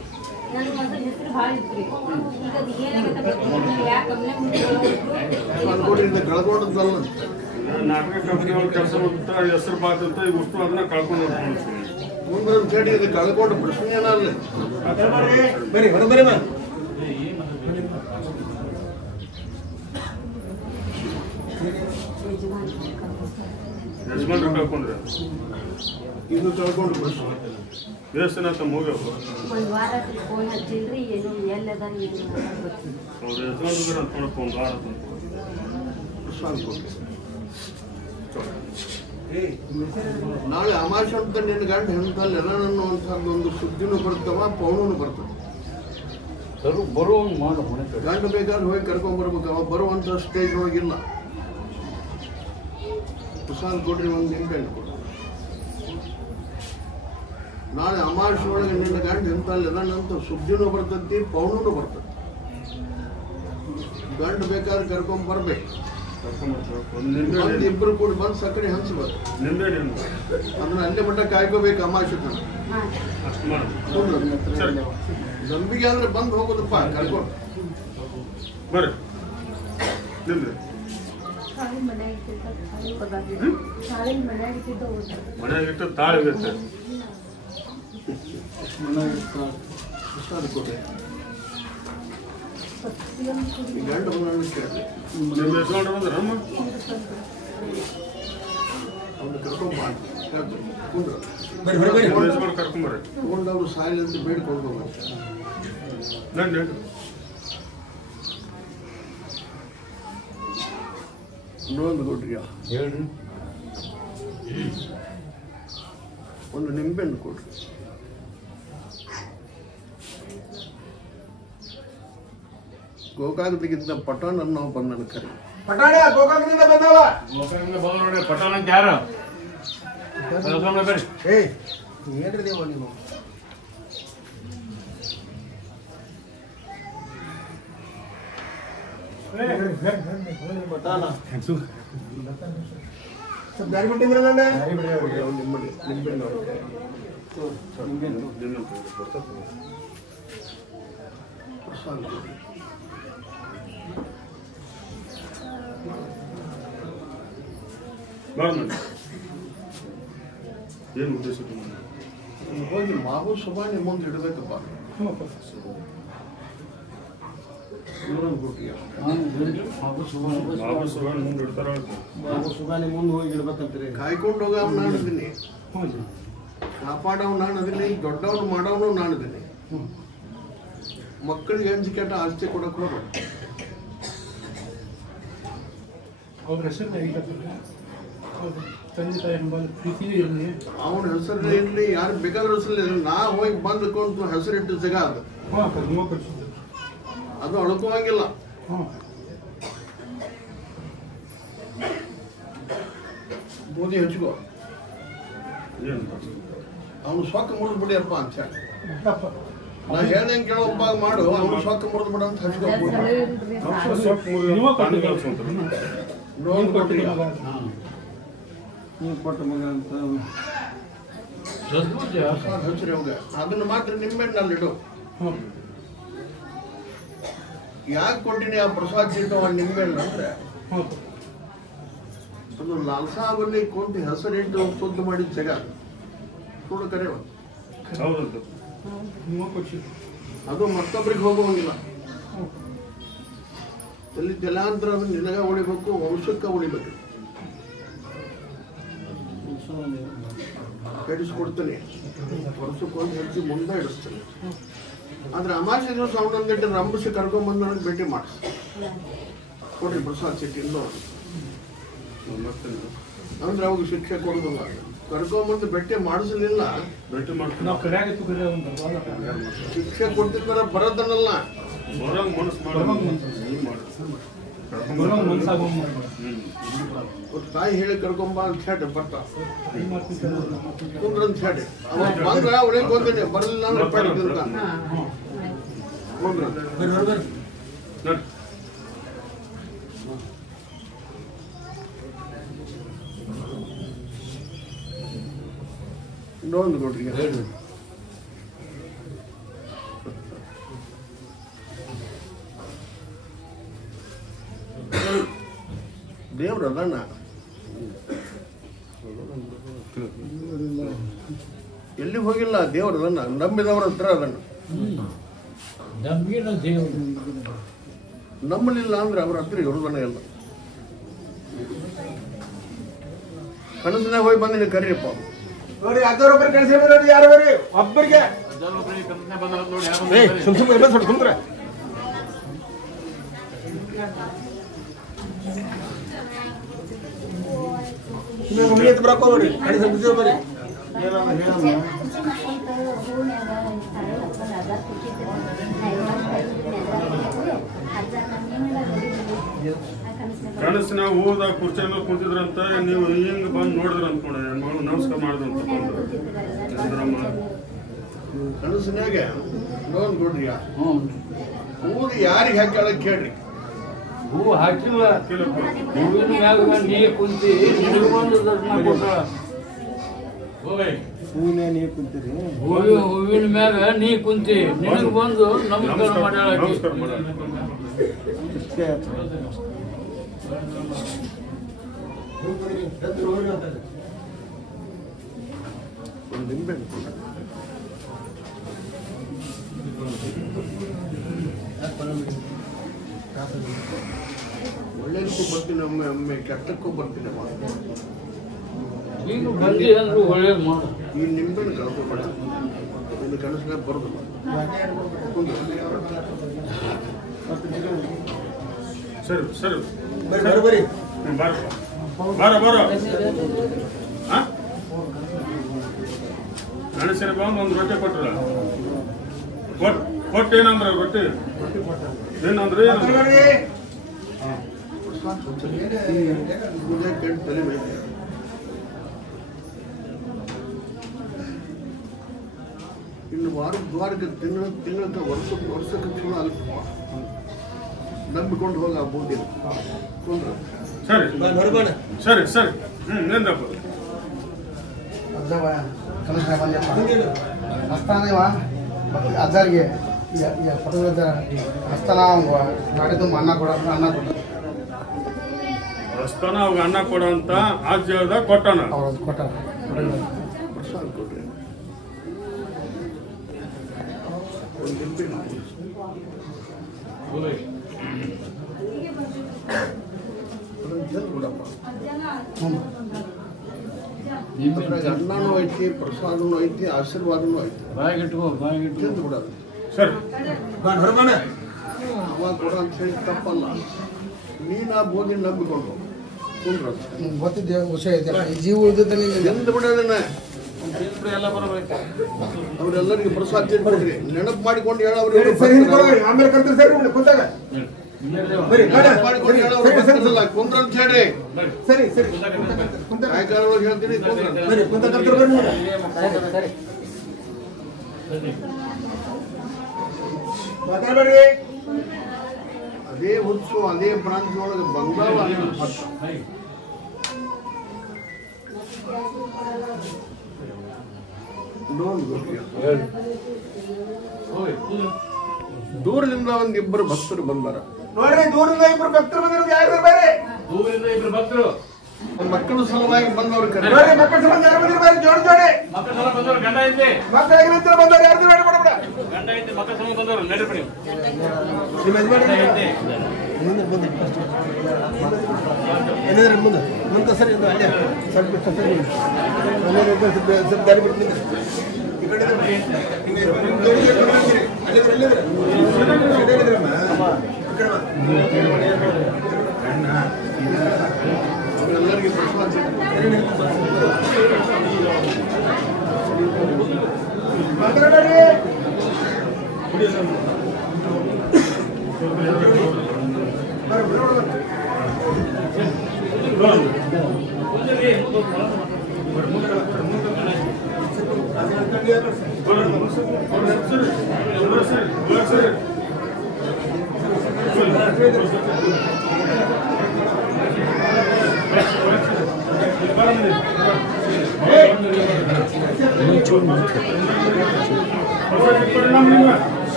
ನನ್ನ ಮೊದಲು ಹೆಸರು ಭಾಳ ಇದ್ರಿ ಈಗ ಅದು ಏನಾಗತ್ತೆ ಗೊತ್ತಿಲ್ಲ ಯಾಕೆ ಅನ್ಕೊಂಡಿದ್ದ ಕಳ್ಕೊಂಡದ್ದಲ್ಲ ನಾಟಕ ಕಂಪನಿ ಕೆಲಸ ಮಾಡ್ತಾ ಹೆಸರು ಬಾತಂತ ಈಗ ಉಷ್ಟು ಅದನ್ನ ಕಳ್ಕೊಂಡು ಮುಂದೊಂದು ಸೈಡ್ ಇದು ಕಳ್ಕೊಂಡ ಪ್ರಶ್ನೆ ಏನಲ್ಲ ಬರ್ರಿ ಹೊರ ಬರ್ರಿ ಮಾ ಯಜಮಾನ್ರು ಕಳ್ಕೊಂಡ್ರೆ ಇದು ಕಳ್ಕೊಂಡ ಪ್ರಶ್ನೆ ಎಷ್ಟು ದಿನ ಆತ ಹೋಗ್ಯಾವ ಒಂದು ವಾರ ಫೋನ್ ಹಚ್ಚಿಲ್ರಿ ಏನು ಎಲ್ಲದ ಏನು ಗೊತ್ತಿಲ್ಲ ಅವ್ರ ಯಜಮಾನ್ರು ಅಂತ ನೋಡಪ್ಪ ಒಂದು ವಾರ ನಾಳೆ ಅಮಾವಾಸ್ಯೆ ಅಂತ ನಿನ್ನ ಗಂಡ ಹೆಂತಲ್ಲಿ ಅನ್ನುವಂಥದ್ದು ಒಂದು ಸುದ್ದಿನೂ ಬರ್ತವ ಪೌನೂ ಬರ್ತದೆ ಬರೋ ಮಾಡು ಗಂಡ ಬೇಕಾದ್ರೆ ಹೋಗಿ ಕರ್ಕೊಂಡ್ಬರ್ಬೇಕು ಅವ ಬರುವಂಥ ಸ್ಟೇಜ್ ಒಳಗಿಲ್ಲ ಪ್ರಸಾದ್ ಕೊಡ್ರಿ ಒಂದು ನಿಂಬೆಹಣ್ಣು ಕೊಡ್ರಿ ನಾಳೆ ಅಮಾವಾಸ್ಯೆ ಒಳಗೆ ನಿನ್ನ ಗಂಡ ಎಂತಲ್ಲಿ ಅನ್ನಂತ ಸುದ್ದಿನೂ ಬರ್ತೈತಿ ಪೌನೂ ಬರ್ತದೆ ಗಂಡ ಬೇಕಾದ್ರೆ ಕರ್ಕೊಂಡ್ಬರ್ಬೇಕು ಇಬ್ಬರು ಕೂಡ ಬಂದು ಸಕ್ಕರೆ ಹಂಚ್ಬೇಕು ನಿಂಬೆ ಅದನ್ನ ಅಲ್ಲೇ ಮಟ್ಟ ಕಾಯ್ಕೋಬೇಕು ಅಮಾವಾಸ್ಯೆ ತನಕ ಅಷ್ಟು ಮಾಡಿ ನಂಬಿಕೆ ಅಂದ್ರೆ ಬಂದು ಹೋಗೋದಪ್ಪ ಕರ್ಕೊಂಡು ಬರ್ರಿ ನಿಂಬೆ ಮನೆಯಾಗಿಟ್ಟು ತಾಳಿ ಇರುತ್ತೆ ಪ್ರಸಾದ ಕೊಡ್ರಿ ಈ ಗಂಡ ಮಗನನ್ನು ಕೇಳಿ ನಿಮ್ಮ ಯಜಮಾನ್ರು ಬಂದ್ರೆ ಅಮ್ಮ ಅವ್ನು ಕರ್ಕೊಂಡು ಮಾಡಿ ಕುಂದ್ರು ಬರ್ರಿ ಹೊರ ಬರ್ರಿ ನಿಮ್ಮ ಯಜಮಾನ್ ಕರ್ಕೊಂಬರ್ರಿ ತಗೊಂಡವ್ರು ಸಾಯಿಲ್ ಅಂತ ಬೇಡ್ಕೊಂಡು ನನ್ನಿ ಇನ್ನೊಂದು ಕೊಡ್ರಿ ಹೇಳ್ರಿ ಒಂದು ನಿಂಬೆಹಣ್ಣು ಕೊಡ್ರಿ ಗೋಕಾಕದಾಗಿದ್ದ ಪಟಾಣ ನಾವು ಬಂದ ಕರೆ ಪಟಾಣ ಗೋಕಾಕದಿಂದ ಬಂದವ ಗೋಕರ್ಣದಿಂದ ಬಂದು ನೋಡಿ ಪಟಾಣ ಅಂತ ಯಾರು ಬರ್ರಿ ಏಯ್ ಏನ್ರಿ ದೇವ ನೀವು ಪಟಾಣ ಸ್ವಲ್ಪ ದಾರಿ ಬಿಟ್ಟಿದ್ರ ನನ್ನ ನಿಂಬೆಹಣ್ಣು ಪ್ರಸಾದ ಕೊಡ್ರಿ ಬಾರ್ಮಂಡಿ ಏನು ಉದ್ದೇಶ ಹೋಗಿ ಮಾವು ಸುಬಾನಿ ಮುಂದೆ ಇಡಬೇಕಪ್ಪ ಇನ್ನೊಂದು ಕೊಡ್ರಿ ಬಾಬು ಸುವರ್ಣ ಮುಂದೆ ಇಡ್ತಾರ ಸುಗಾನಿ ಮುಂದೆ ಹೋಗಿ ಇಡ್ಬೇಕಂತೀರಿ ಕಾಯ್ಕೊಂಡು ಹೋಗವ್ ನಾನಿದ್ದೀನಿ ಕಾಪಾಡವ್ ನಾನದಿನಿ ದೊಡ್ಡವನು ಮಾಡೋನು ನಾನಿದ್ದೀನಿ ಮಕ್ಕಳಿಗೆ ಕೆಟ್ಟ ಆಸ್ತಿ ಕೊಡಕ್ ಹೋಗ್ಬೇಡ ಅವ್ರ ಹೆಸರು ತಂದೆ ತಾಯಿ ಪ್ರೀತಿ ಇರಲಿ ಅವನ ಹೆಸರು ಇರಲಿ ಯಾರು ಬೇಕಾದ್ರೂ ಹೆಸರು ಇರಲಿ ನಾ ಹೋಗಿ ಬಂದ್ಕೊಂಡು ಹೆಸರಿಟ್ಟು ಜಗ ಅದು ಅದು ಅಳ್ಕೋಂಗಿಲ್ಲ ಬೂದಿ ಹಚ್ಕೋ ಏನು ಅವನು ಸೊಕ್ಕ ಮುರಿದು ಬಿಡಿಯಪ್ಪ ಅಂತ ಹೇಳಿ ನಾ ಹೇಳ್ದಂಗೆ ಕೇಳೋಪ್ಪ ಮಾಡು ಅವನು ಸೊಕ್ಕ ಮುರಿದು ಬಿಡ ಅಂತ ಹಚ್ಕೋಬೋದು ನೋನ್ ಕೊಟ್ರಿ ನೀವು ಕೊಟ್ಟ ಮಗ ಅಂತ ಹಚ್ಚಿರಿ ಅವಾಗ ಅದನ್ನ ಮಾತ್ರ ನಿಂಬೆಹಣ್ಣಲ್ಲಿಡು ಯಾಕೆ ಕೊಟ್ಟಿನಿ ಆ ಪ್ರಸಾದ್ ಚೀಟು ಆ ನಿಂಬೆಹಣ್ಣು ಅಂದ್ರೆ ಅದು ಲಾಲ್ಸಾಬಲ್ಲಿ ಕುಂತು ಹೆಸರಿಟ್ಟು ಶುದ್ಧ ಮಾಡಿದ ಜಗ ನೋಡು ಕರೆಯುವ ಹೌದಂತ ಅದು ಮತ್ತೊಬ್ಬರಿಗೆ ಹೋಗುವಂಗಿಲ್ಲ ಎಲ್ಲಿ ತಲಾಂತರ ಅದು ನಿನಗ ಉಳಿಬೇಕು ವಂಶಕ್ಕೆ ಉಳಿಬೇಕು ಹಿಡಿಸ್ಕೊಡ್ತೀನಿ ವರ್ಷಕ್ಕೆ ಒಂದು ಹೆಚ್ಚಿ ಮುಂದೆ ಇಡಿಸ್ತೀನಿ ಆದ್ರೆ ಅಮಾವಾಸ್ಯೆ ದಿವಸ ಅವನೊಂದಿಟ್ಟು ರಂಭಿಸಿ ಕರ್ಕೊಂಡ್ಬಂದು ನನಗೆ ಭೇಟಿ ಮಾಡಿಸ್ ಕೊಡ್ರಿ ಪ್ರಸಾದ್ ಸಿಟ್ಟಿ ನೋಡಿ ಅಂದ್ರೆ ಅವಾಗ ಶಿಕ್ಷೆ ಕೊಡೋದಿಲ್ಲ ಕರ್ಕೊಂಬಂದು ಭೇಟಿ ಮಾಡಿಸಲಿಲ್ಲ ಭೇಟಿ ಮಾಡ್ತೀನಿ ನಾವು ಕರೆಯಾಗಿತ್ತು ಶಿಕ್ಷೆ ಕೊಟ್ಟಿದ್ದಾರ ಬರೋದನ್ನಲ್ಲ ಬರೋಂಗ್ ಮನಸ್ಸು ಮಾಡಿ ಒಟ್ಟು ತಾಯಿ ಹೇಳಿ ಕರ್ಕೊಂಬ ಅಂತ ಹೇಳಿ ಬರ್ತಾ ಕುಂದ್ರ ಅಂತ ಹೇಳಿ ಅವಾಗ ಬಂದ್ರೆ ಅವನಿಗೆ ಕೊಂದಿನಿ ಬರಲಿಲ್ಲ ಅಂದ್ರೆ ಪಡಿ ಕುಂದ್ರ ಇನ್ನೊಂದು ಕೊಡ್ರಿ ದೇವ್ರ ಅದನ್ನ ಎಲ್ಲಿ ಹೋಗಿಲ್ಲ ದೇವ್ರ ಅದನ್ನ ನಂಬಿದವ್ರ ಹತ್ರ ಅದನ್ನ ನಂಬಲಿಲ್ಲ ಅಂದ್ರೆ ಅವ್ರ ಹತ್ರ ಇರೋದನ್ನ ಎಲ್ಲ ಕನಸಿನಾಗ ಹೋಗಿ ಬಂದಿನಿ ಕರೀರಿಪ್ಪ ನೋಡಿ ಅದರೊಬ್ಬರು ಕಳಿಸಿ ನೋಡಿ ಯಾರು ಬರ್ರಿ ಒಬ್ಬರಿಗೆ ಸುಮ್ಮನೆ ಕುಂದ್ರೆ ಬರಕ್ ಹೋಗ್ಬೇಡಿ ಕಳಿಸಿ ಬರ್ರಿ ಕನಸಿನ ಹೋದ ಕುರ್ಚಿಯಲ್ಲಿ ಕುಂತಿದ್ರಂತ ನೀವು ಹಿಂಗ್ ಬಂದು ನೋಡಿದ್ರ ಅನ್ಕೊಂಡೆ ನಮಸ್ಕಾರ ಮಾಡಿದ್ರಂತ ಕನಸಿನಾಗ ನೋಡ್ ನೋಡ್ರಿ ಊರು ಯಾರಿಗೆ ಹಾಕ್ಯಾಳ ಕೇಳ್ರಿ ಹೂ ಹಾಕಿಲ್ಲ ಹೂವಿನ ಮ್ಯಾಗ ನೀ ಕುಂತಿ ನಿನಗೆ ಬಂದು ದರ್ಶನ ಕೊಟ್ಟಾಳ ಹೂವಿನ ಮ್ಯಾಗ ನೀ ಕುಂತಿ ನಿನಗೆ ಬಂದು ನಮಸ್ಕಾರ ಮಾಡ್ಯಾಳ ಒಂದು ನಿಂಬೆ ಒಳ್ಳೆದಕ್ಕೂ ಬರ್ತೀನಿ ಒಮ್ಮೆ ಒಮ್ಮೆ ಕೆಟ್ಟಕ್ಕೂ ಬರ್ತೀನಿ ಈಗ ಬಂದಿ ಅಂದ್ರು ಒಳ್ಳೇದು ಮಾಡು ಈ ನಿಂಬೆನ ಕಳ್ಕೊಬೇಡ ಇನ್ನು ಕನಸಿನಾಗ ಬರೋದು ಸರಿ ಸರಿ ಬರ್ರಿ ಬಾರ ಗಣೇಶನ ಬಂದು ಒಂದು ರೊಟ್ಟಿ ಕೊಟ್ರ ಕೊಟ್ಟು ಏನಂದ್ರ ರೊಟ್ಟಿ ಏನಂದ್ರೆ ತಲೆ ಮೇಲೆ ಇನ್ನು ವಾರಕ್ಕೆ ತಿಂಗಳಕ್ಕೆ ವರ್ಷಕ್ಕೆ ಚಲೋ ಆಗುತ್ತಪ್ಪ ನಂಬಿಕೊಂಡು ಹೋಗ ಆ ಬೂದಿ ಸರಿ ಸರಿ ಸರಿ ನಿಂದಪ್ಪ ಹಸ್ತಾನೇವ ಅಜ್ಜಾರಿಗೆ ಪಟದ ಹಸ್ತಾನ ಗಾಡಿ ತುಂಬ ಅನ್ನ ಕೊಡ ಹಸ್ತಾನ ಅವಾಗ ಅನ್ನ ಕೊಡ ಅಂತ ಆಜ್ ಹೇಳ್ದ ಕೊಟ್ಟಾನ ಅವ್ರು ಕೊಟ್ಟಾರ ಅನ್ನನೂ ಐತಿ ಪ್ರಸಾದನೂ ಐತಿ ಆಶೀರ್ವಾದನೂ ಐತಿ ತಿಂದು ಬಿಡೋದು ಸರಿ ಅವಾಗ ಕೊಡ ಅಂತ ಹೇಳಿ ತಪ್ಪಲ್ಲ ನೀನು ಆ ಬೋಧಿ ನಂಬಿಕೊಂಡು ಕುಂದ್ರ ಗೊತ್ತಿದ್ದೆ ವಿಷಯ ಐತೆ ಈ ಜೀವ ಉಳಿದ ತಿಂದು ಬಿಡೋದನ್ನ ಅವರೆಲ್ಲರಿಗೆ ಪ್ರಸಾದ ತಿಂದ್ಬಿಡ್ರಿ ನೆನಪು ಮಾಡಿಕೊಂಡು ಹೇಳೋರು ಆಮೇಲೆ ಕರ್ತೀರಿ ಸರಿ ಕುಂತಾಗ ಮಾಡಿಕೊಂಡು ಹೇಳೋರು ಕುಂದ್ರ ಅಂತ ಹೇಳಿ ಸರಿ ಸರಿ ಕಾಯ್ಕಾರೊಳಗೆ ಹೇಳ್ತೀನಿ ಬರ್ರಿ ಕುಂತ ಕರ್ತೀರಿ ಬರ್ರಿ ಮಾತಾಡ್ಬೇಡ್ರಿ ಅದೇ ಹುಚ್ಚು ಅದೇ ಬ್ರಾಂಚ್ ಒಳಗೆ ಬಂಗಾಳ ದೂರದಿಂದ ಒಂದಿಬ್ಬರು ಭಕ್ತರು ಬಂದಾರ ನೋಡ್ರಿ ದೂರದಿಂದ ಇಬ್ರು ಭಕ್ತರು ಬಂದಿರೋದು ಯಾರು ಬೇರೆ ದೂರದಿಂದ ಇಬ್ರು ಭಕ್ತರು ಮಕ್ಕಳ ಸಲುವಾಗಿ ಬಂದವರು ನೋಡ್ರಿ ಮಕ್ಕಳ ಸಂಬಂಧ ಯಾರು ಬಂದಿರೋ ಬೇರೆ ಜೋಡಿ ಜೋಡಿ ಮಕ್ಕಳ ಸಲ ಬಂದವರು ಗಂಡ ಐತಿ ಮಕ್ಕಳಿಗೆ ನಿಂತಿರೋ ಬಂದವರು ಯಾರು ಬೇಡ ಬೇಡ ಗಂಡ ಐತಿ ಮಕ್ಕಳ ಸಂಬಂಧ ಬಂದವರು ನಡೀರಿ ನಿಮ್ಮ ಯಜಮಾನ ಐತಿ ಏನಾದ್ರೆ ಮುಂದೆ ಮುಂದೆ ಸರಿ ಇದು ಅಲ್ಲೇ ಸ್ವಲ್ಪ ಸರಿ ಸ್ವಲ್ಪ ದಾರಿ ಬಿಡ್ತೀನಿ ಈ ಕಡೆ ಎಲ್ಲರಿಗೆ ಪ್ರಸಾದ ಮಾತಾಡಬೇಡಿ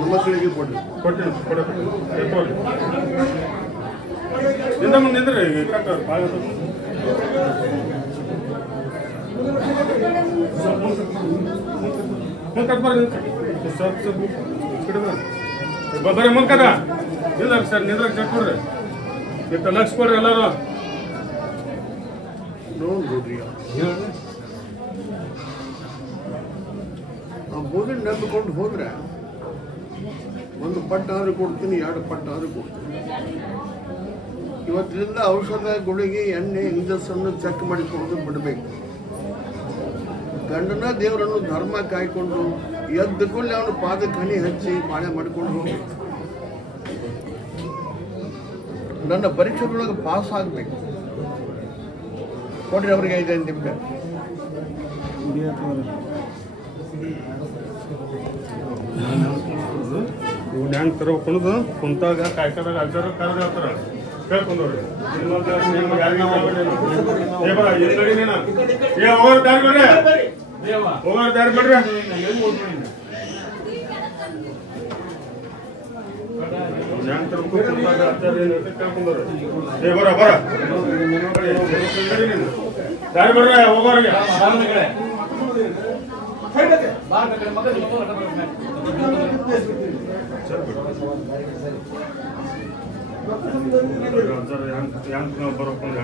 ಗಣಮಕ್ಕಳಿಗೆ ಕೊಡಿ ನಿಂದ್ರೆ ಬರೀ ಮುಂಕದ ನಿಂದ್ರಕ್ ಸರ್ ನಿಂದ್ರಕ್ ಚೆಕ್ ಕೊಡ್ರಿ ಇತ್ತ ಲಕ್ಷ ಕೊಡ್ರಿ ಎಲ್ಲರೂ ನೋಡ್ರಿ ಆ ಬೋಧನೆ ನಂಬಿಕೊಂಡು ಹೋದ್ರೆ ಒಂದು ಪಟ್ಟಾದ್ರೂ ಕೊಡ್ತೀನಿ, 2 ಪಟ್ಟಾದ್ರೂ ಕೊಡ್ತೀನಿ. ಇವತ್ತಿನಿಂದ ಔಷಧ, ಗುಳಿಗೆ, ಎಣ್ಣೆ, ಇಂಜೆಕ್ಷನ್ ಚೆಕ್ ಮಾಡಿಕೊಂಡು ಬಿಡಬೇಕು. ಗಂಡನ ದೇವರನ್ನು ಧರ್ಮ ಕಾಯ್ಕೊಂಡು ಎದ್ದ ಕೂಡಲೇ ಅವನು ಪಾದಕ್ಕೆ ಹನಿ ಹಚ್ಚಿ ಬಾಳೆ ಮಾಡಿಕೊಂಡು ಹೋಗ್ಬೇಕು. ನನ್ನ ಪರೀಕ್ಷೆಗಳೊಳಗೆ ಪಾಸ್ ಆಗಬೇಕು. ಕೊಡ್ರಿ ಅವ್ರಿಗೆ 5 ನಿಮಿಷ. ಇವ್ನು ಹೆಂಗೆ ತರಬೇಕು ಕುಂತಾಗ ಕಾಯ್ಕದಾಗ ಅಜ್ಜಾರ ಕಾರಣ ಹೇಳ್ತಾರ ಕೇಳ್ಕೊಂಡವ್ರಿ ಹೋಗೋರು ದಾರಿ ಬಿಡ್ರಿ, ಹೋಗೋರು ದಾರಿ ಬಿಡ್ರಿ. ಹೆಂಗ್ ತರಬೇಕು ಕುಂತಾಗ ಅಜ್ಜಾರ ಕೇಳ್ಕೊಂಡವ್ರಿ ಬರ ಬರ ದಾರಿ ಬಿಡ್ರಿ ಹೋಗೋರಿಗೆ. ಬರ್ಕೊಂಡು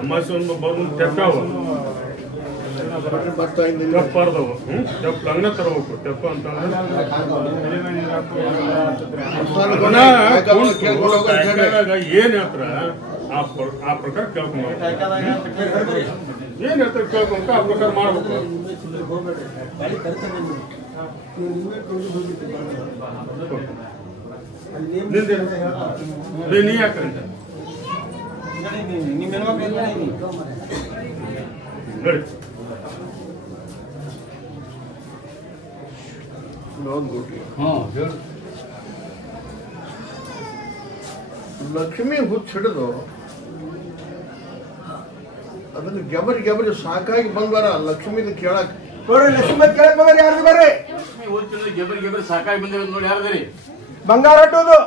ಅಮಾಸೆ ಒಂದು ಬರೋ ತೆಪ್ಪಾವ ತೆಪ್ಪಾರ್ದವು ತೆಪ್ಪ ಹಂಗ ತರಬೇಕು. ತೆಪ್ಪ ಅಂತಂದ್ರೆ ಏನ್ ಹೇಳ್ತಾರ ಆ ಪ್ರಕಾರ ಕೇಳ್ಕೊಂಡ್ ಏನ್ ಹೇಳ್ತಾರೆ ಕೇಳ್ಕೊಂತ ಆ ಪ್ರಕಾರ ಮಾಡ್ಬೇಕು. ನೀ ಯಾಕಂತ ಲಕ್ಷ್ಮಿ ಹುಚ್ಚಿಡಿದು ಅದನ್ನು ಗೆಬರಿ ಸಾಕಾಗಿ ಬಂದಾರ ಲಕ್ಷ್ಮಿನ ಕೇಳಕ್. ಲಕ್ಷ್ಮಿ ಕೇಳಕ್ ಬಂದಾರ ಯಾರು ಬರ್ರಿ? ಗೆಬರಿ ಸಾಕಾಗಿ ಬಂದಿರೋದು ನೋಡಿ ಯಾರ್ದ್ರಿ? ಬಂಗಾರ ಅಟ್ಟೋದು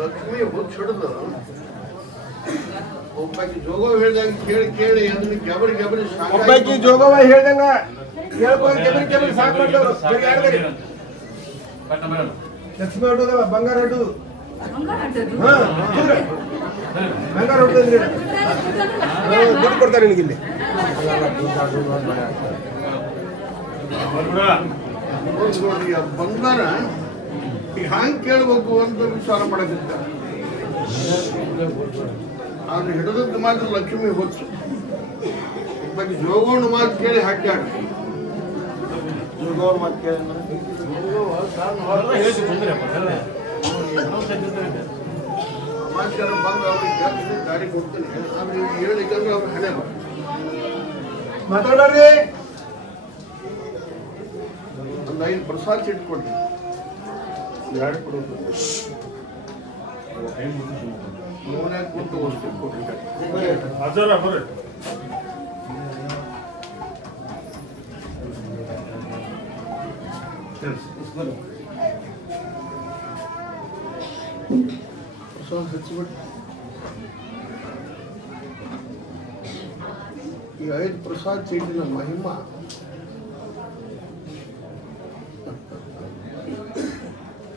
ಲಕ್ಷ್ಮಿ ಹುಚ್ಚಿಡಿದು ಒಬ್ಬಾಕಿ ಜೋಗ ಹೇಳ್ದಂಗ ಕೇಳಿ ಅದನ್ನ ಗೆಬರಿ ಒಬ್ಬಾಕಿ ಜೋಗವ ಹೇಳ್ದಂಗ ಕೇಳ್ಕೊಂಡು ಗೆಬರಿ ಸಾಕು ಮಾಡ್ದವ್ರು. ಲಕ್ಷ್ಮಿ ಹೊಟ್ಟೋದವ ಬಂಗಾರ ಹೊಟ್ಟೋದು. ಬಂಗಾರ ಹೊಟ್ಟೋದ್ರಿ ದುಡ್ಡು ಕೊಡ್ತಾರೆ ನಿನಗಿಲ್ಲಿ. ನೋಡ್ರಿ ಆ ಬಂಗಾರ ಈಗ ಹ್ಯಾಂಗ್ ಕೇಳ್ಬೇಕು ಅಂತ ವಿಚಾರ ಮಾಡಕ್ಕಿದ್ದ. ಆದ್ರೆ ಹಿಡಿದದ್ದು ಮಾತ್ರ ಲಕ್ಷ್ಮಿ ಹೊತ್ತು ಒಬ್ಬಾಕಿ ಜೋಗೋಣ ಮಾತು ಕೇಳಿ ಹಾಕ್ಯಾಡ. ಜೋಗೋಣ ಮಾತು ಕೇಳಿ ಸಮಾಚಾರ ಬಂದು ಅವ್ರಿಗೆ ಜಾಸ್ತಿ ದಾರಿ ಕೊಡ್ತೀನಿ. ಆದ್ರೆ ಇವ್ರು ಹೇಳಿಕಂದ್ರೆ ಅವ್ರ ಹಣೆ ಮಾತಾಡ್ರಿ. ಒಂದು 5 ಪ್ರಸಾದ ಚಿಟ್ಟು ಕೊಡ್ತೀನಿ. ಯಾರು ಕೊಡೋದು ಮೂರನೇ ಕೂತು ವಸ್ತು ಹಜಾರ ಬರ್ರಿ ಹಚ್ಚಿಬಿಟ್ಟು ಈ 5 ಪ್ರಸಾದ ಚೀಟಿನ ಮಹಿಮಾ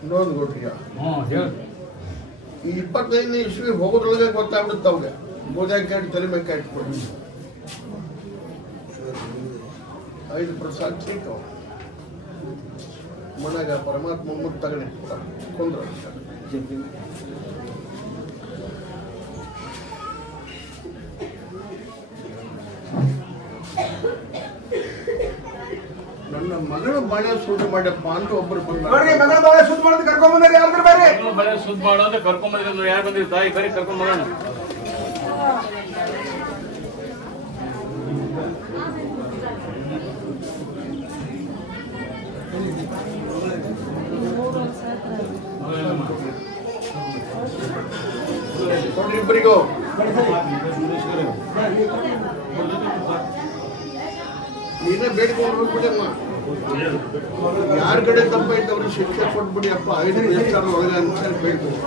ಇನ್ನೊಂದು ಗೊತ್ತಿಲ್ಲ. ಈ 25ನೇ ಇಸ್ವಿ ಹೋಗೋದ್ರೊಳಗೆ ಗೊತ್ತಾಗ್ಬಿಡುತ್ತೆ ಅವಾಗ ಗೋದಾಕಾಡಿ ತಲೆ ಮೇಲೆ ಕಾಯ್ಕೊಂಡು 5 ಪ್ರಸಾದ ಚೀಟು ಮನೆಗ ಪರಮಾತ್ಮ ಮುಂದೆ ತಗೊಂಡಿರ್ತಾರೆ ಕೊಂದ್ರ ನನ್ನ ಮಗಳು ಬಾಳೆ ಸುದ್ದಿ ಮಾಡ್ಯಪ್ಪ ಅಂತ ಒಬ್ಬರು ಮಗಳ ಬಾಳೆ ಸುದ್ದಿ ಮಾಡೋದು ಕರ್ಕೊಂಡ್ ಬಂದ್ರೆ ಯಾರು ಬರ್ರಿ ಬಳೆ ಸುದ್ದಿ ಮಾಡೋದು ಕರ್ಕೊಂಡ್ ಬಂದಿದ್ರು ಯಾರು ಬಂದಿದ್ರು ತಾಯಿ ಕರಿ ಕರ್ಕೊಂಡ್ ಬರೋಣ ನೋಡ್ರಿ ಇಬ್ಬರಿಗೂ ನೀನೇ ಬೇಡ್ಕೊಂಡು ಹೋಗ್ಬಿಡಮ್ಮ ಯಾರ ಕಡೆ ತಪ್ಪಾಯ್ತು ಅವ್ರಿಗೆ ಶಿಕ್ಷೆ ಕೊಟ್ಬಿಡಿ ಅಪ್ಪ 5 ವರ್ಷ ಒಳಗೆ ಅಂತ ಬೇಡ್ಕೊಂಡು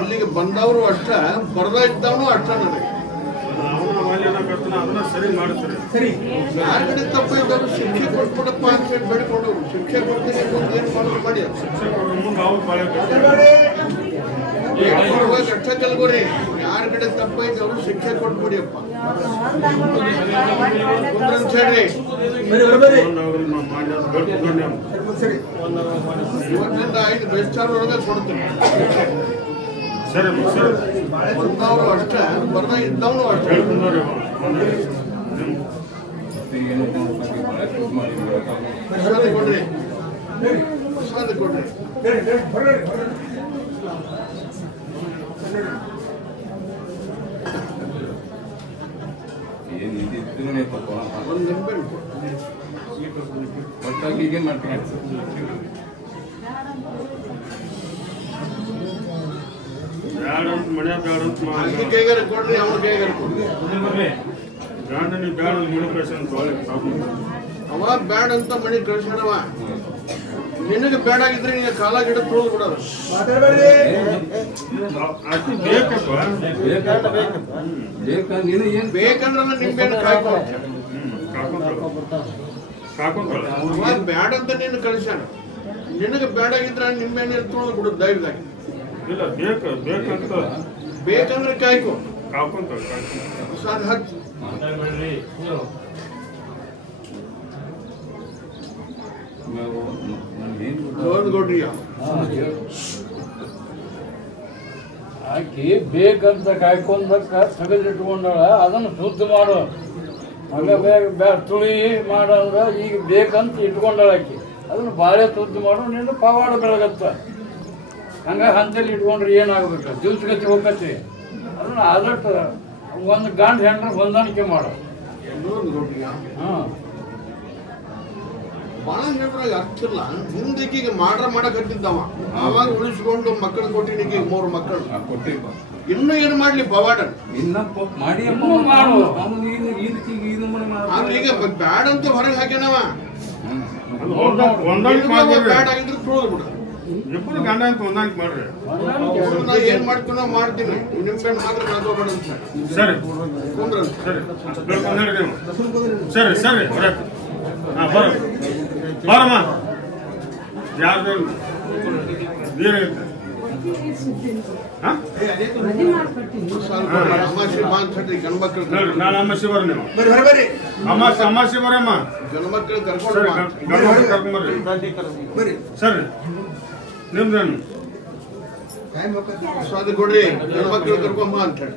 ಇಲ್ಲಿಗೆ ಬಂದವರು ಅಷ್ಟ ಬರ್ದ ಇದ್ದವನು ಅಷ್ಟ ನನಗೆ ಅದನ್ನ ಸರಿ ಮಾಡ್ತಾರೆ ಯಾರ ಕಡೆ ತಪ್ಪಾಯ್ತವ್ರು ಶಿಕ್ಷೆ ಕೊಟ್ಬಿಡಪ್ಪ ಅಂತ ಹೇಳಿ ಬೇಡ್ಕೊಂಡು ಶಿಕ್ಷೆ ಕೊಡ್ತೀನಿ ಮುಂದೆ ಏನು ಮಾಡೋದು ಮಾಡಿ ಶಿಕ್ಷೆ ಕೊಡೋ ಮುಂದೆ ಅವ್ರು ಬಾಳೆ ಕಷ್ಟ ಕಲ್ಗೋರಿ ಯಾರ ಕಡೆ ತಪ್ಪಾಯ್ತು ಅವರು ಶಿಕ್ಷೆ ಕೊಟ್ಬಿಡಿಯಪ್ಪ ಅಂತ ಹೇಳ್ರಿ ಇವತ್ತಿಂದ 5 ಬೆಸ್ಟಾರ್ ಒಳಗೆ ಕೊಡ್ತೀನಿ ಸರಿ ಸರಿ ಬಂದವರು ಅಷ್ಟೇ ಬರ್ದ ಇದ್ದವನು ಅಷ್ಟೇ ಪ್ರಸಾದ ಕೊಡ್ರಿ ಪ್ರಸಾದ ಕೊಡ್ರಿ ಒಂದು ನಿಂಬೆ ಒಟ್ಟಾಗಿ ಮಾಡ್ತೀನಿ ಬ್ಯಾಡಂತ ಮನೆ ಬ್ಯಾಡಂತ ಅಲ್ಲಿ ಕೈಗಾರ ಕೊಡ್ರಿ ಅವ್ರ ಕೈಗಾರ ಕೊಡ್ರಿ ಬ್ಯಾಡ ನೀವು ಬ್ಯಾಡ ಮನೆ ಕಳ್ಸಂತ ಅವ ಬ್ಯಾಡ ಅಂತ ಮನೆ ಕಳ್ಸಣವ ನಿನಗೆ ಬೇಡ ಆಗಿದ್ರೆ ನೀನು ಕಾಲ ಗಿಡ ತುಳಿದು ಬಿಡೋದು ಅಷ್ಟು ಬೇಕಪ್ಪ ಬೇಕಂದ್ರೆ ನಿಂಬೆಣ್ಣು ಕಾಯ್ಕೊ ಕಾಕೊಂತಾಳ ಬ್ಯಾಡ ಅಂತ ನೀನು ಕಳ್ಸ್ಯಾನ ನಿನಗೆ ಬೇಡ ಆಗಿದ್ರೆ ನಿಂಬೆಣ್ಣು ತುಳಿದು ಬಿಡೋದು ಧೈರ್ಯದಾಗಿ ಇಲ್ಲ ಬೇಕಂತ ಬೇಕಂದ್ರೆ ಕಾಯ್ಕೊ ಕಾಕೊಂತಾಳ ಪ್ರಸಾದ ಹಚ್ಚಿ ನೋಡ್ಕೊಡ್ರಿಯ ಆಕಿ ಬೇಕಂತ ಕಾಯ್ಕೊಂಡಕ್ಕ ತೆಗೆದಿಟ್ಕೊಂಡಾಳ ಅದನ್ನು ಶುದ್ಧ ಮಾಡು ಮಗ ಬೇಗ ತುಳಿ ಮಾಡಂದ್ರ ಈಗ ಬೇಕಂತ ಇಟ್ಕೊಂಡಾಳ ಆಕಿ ಅದನ್ನು ಬಾಳೆ ಶುದ್ಧ ಮಾಡು ನಿನ್ನ ಪವಾಡ ಬೆಳಗತ್ತ ಹಂಗ ಹಂತಲ್ಲಿ ಇಟ್ಕೊಂಡ್ರೆ ಏನಾಗ್ಬೇಕು ದಿವ್ಸಗತಿ ಹೋಗತ್ತಿ ಅದನ್ನ ಆದಷ್ಟು ಒಂದು ಗಂಡ ಹೆಂಡ್ರ ಹೊಂದಾಣಿಕೆ ಮಾಡು ಹಾಂ ಬಾಳ ಹೇಳ್ರಾಗ ಅರ್ಥ ಇಲ್ಲ ಹಿಂದಕ್ಕಿಗೆ ಮಾಡಕತ್ತಿದ್ದವ ಅವಾಗ ಉಳಿಸ್ಕೊಂಡು ಮಕ್ಕಳು ಕೊಟ್ಟಿನಿಗೆ 3 ಮಕ್ಕಳು ಇನ್ನೂ ಏನು ಮಾಡ್ಲಿ ಪವಾಡ ಆದ್ರೆ ಈಗ ಬ್ಯಾಡ ಅಂತ ಹೊರಗೆ ಹಾಕ್ಯಾನವ ಬ್ಯಾಡ ಆಗಿದ್ರೆ ತುಳಿದು ಬಿಡ ಇಬ್ಬರು ಗಂಡ ಅಂತ ಹೊಂದಾಣಿಕೆ ಮಾಡ್ರಿ ನಾ ಏನ್ ಮಾಡ್ತೀನೋ ಮಾಡ್ತೀನಿ ನಿಂಬೆಣ್ಣು ಮಾತ್ರ ಕಳ್ಕೊಬೇಡ ಅಂತ ಸರಿ ಕುಂದ್ರ ಸರಿ ಸರಿ ಹೊರಕ್ಕೆ ಹಾಂ ಬರಮ್ಮ ಯಾರು ನೀರು ಅಮಾಸಿ ಬಾ ಅಂತ ಹೇಳ್ರಿ ಗಂಡ್ ಮಕ್ಕಳು ನಾನು ಅಮಾಸಿ ಬರ ನೀವು ಅಮಾಸಿ ಬರಮ್ಮ ಗಂಡ್ ಮಕ್ಕಳು ಸರಿ ಗಂಡು ಮಕ್ಕಳು ಕರ್ಕೊಂಬರ್ರಿ ಸರಿ ನಿಮ್ದೇನು ಪ್ರಸಾದ ಕೊಡ್ರಿ ಗಂಡ್ ಮಕ್ಕಳು ಕರ್ಕೊಂಬ ಅಂತ ಹೇಳಿ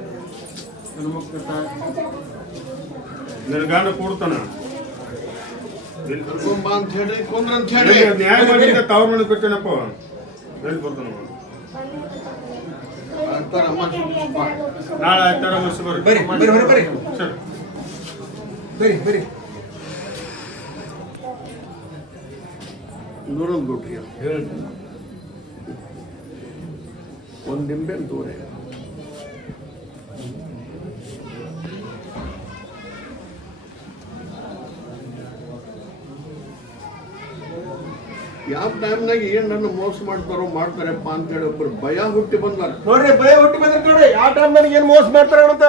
ನಿನ್ನ ಗಂಡ ಕೂಡ್ತಾನ ಕರ್ಕೊಂಬ ಅಂತ ಹೇಳ್ರಿ ಕುಂದ್ರ ಅಂತ ಹೇಳಿ ನ್ಯಾಯ ಮಾಡಿ ತವ್ರ ಮನೆ ಕೊಟ್ಟೇನಪ್ಪ ಎಲ್ಲಿ ಬರ್ತಾನ ಅಂತಾರ ಅಮಾಸಿ ನಾಳೆ ಆಯ್ತಾರ ಅಮಾಸಿ ಬರ್ರಿ ಸರಿ ಬರ್ರಿ ನೂರೊಂದು ಗುಟ್ರಿ ಒಂದು ನಿಂಬೆ ದೂರ ಯಾವ ಟೈಮ್ನಾಗ ಏನ್ ನನ್ನ ಮೋಸ ಮಾಡ್ತಾರಪ್ಪ ಅಂತ ಹೇಳಿ ಒಬ್ಬರು ಭಯ ಹುಟ್ಟಿ ಬಂದಾರ ನೋಡ್ರಿ ಭಯ ಹುಟ್ಟಿ ಬಂದ್ರೆ ನೋಡ್ರಿ ಯಾವ ಟೈಮ್ ನನಗೆ ಏನ್ ಮೋಸ ಮಾಡ್ತಾರ ಅಂತ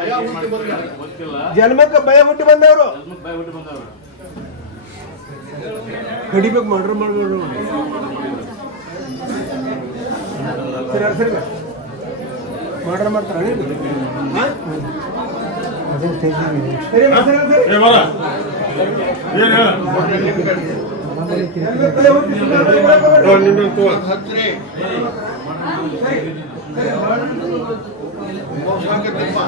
ಭಯ ಹುಟ್ಟಿ ಬಂದಾರ ಜನ್ಮಕ್ಕೆ ಭಯ ಹುಟ್ಟಿ ಬಂದವರು ಕಡಿಬೇಕು ಮರ್ಡರ್ ಮಾಡ್ಬೋದು ಸರಿ ಮರ್ಡರ್ ಮಾಡ್ತಾರ ಹತ್ರಿ ಮೋಸ ಆಗತ್ತಪ್ಪ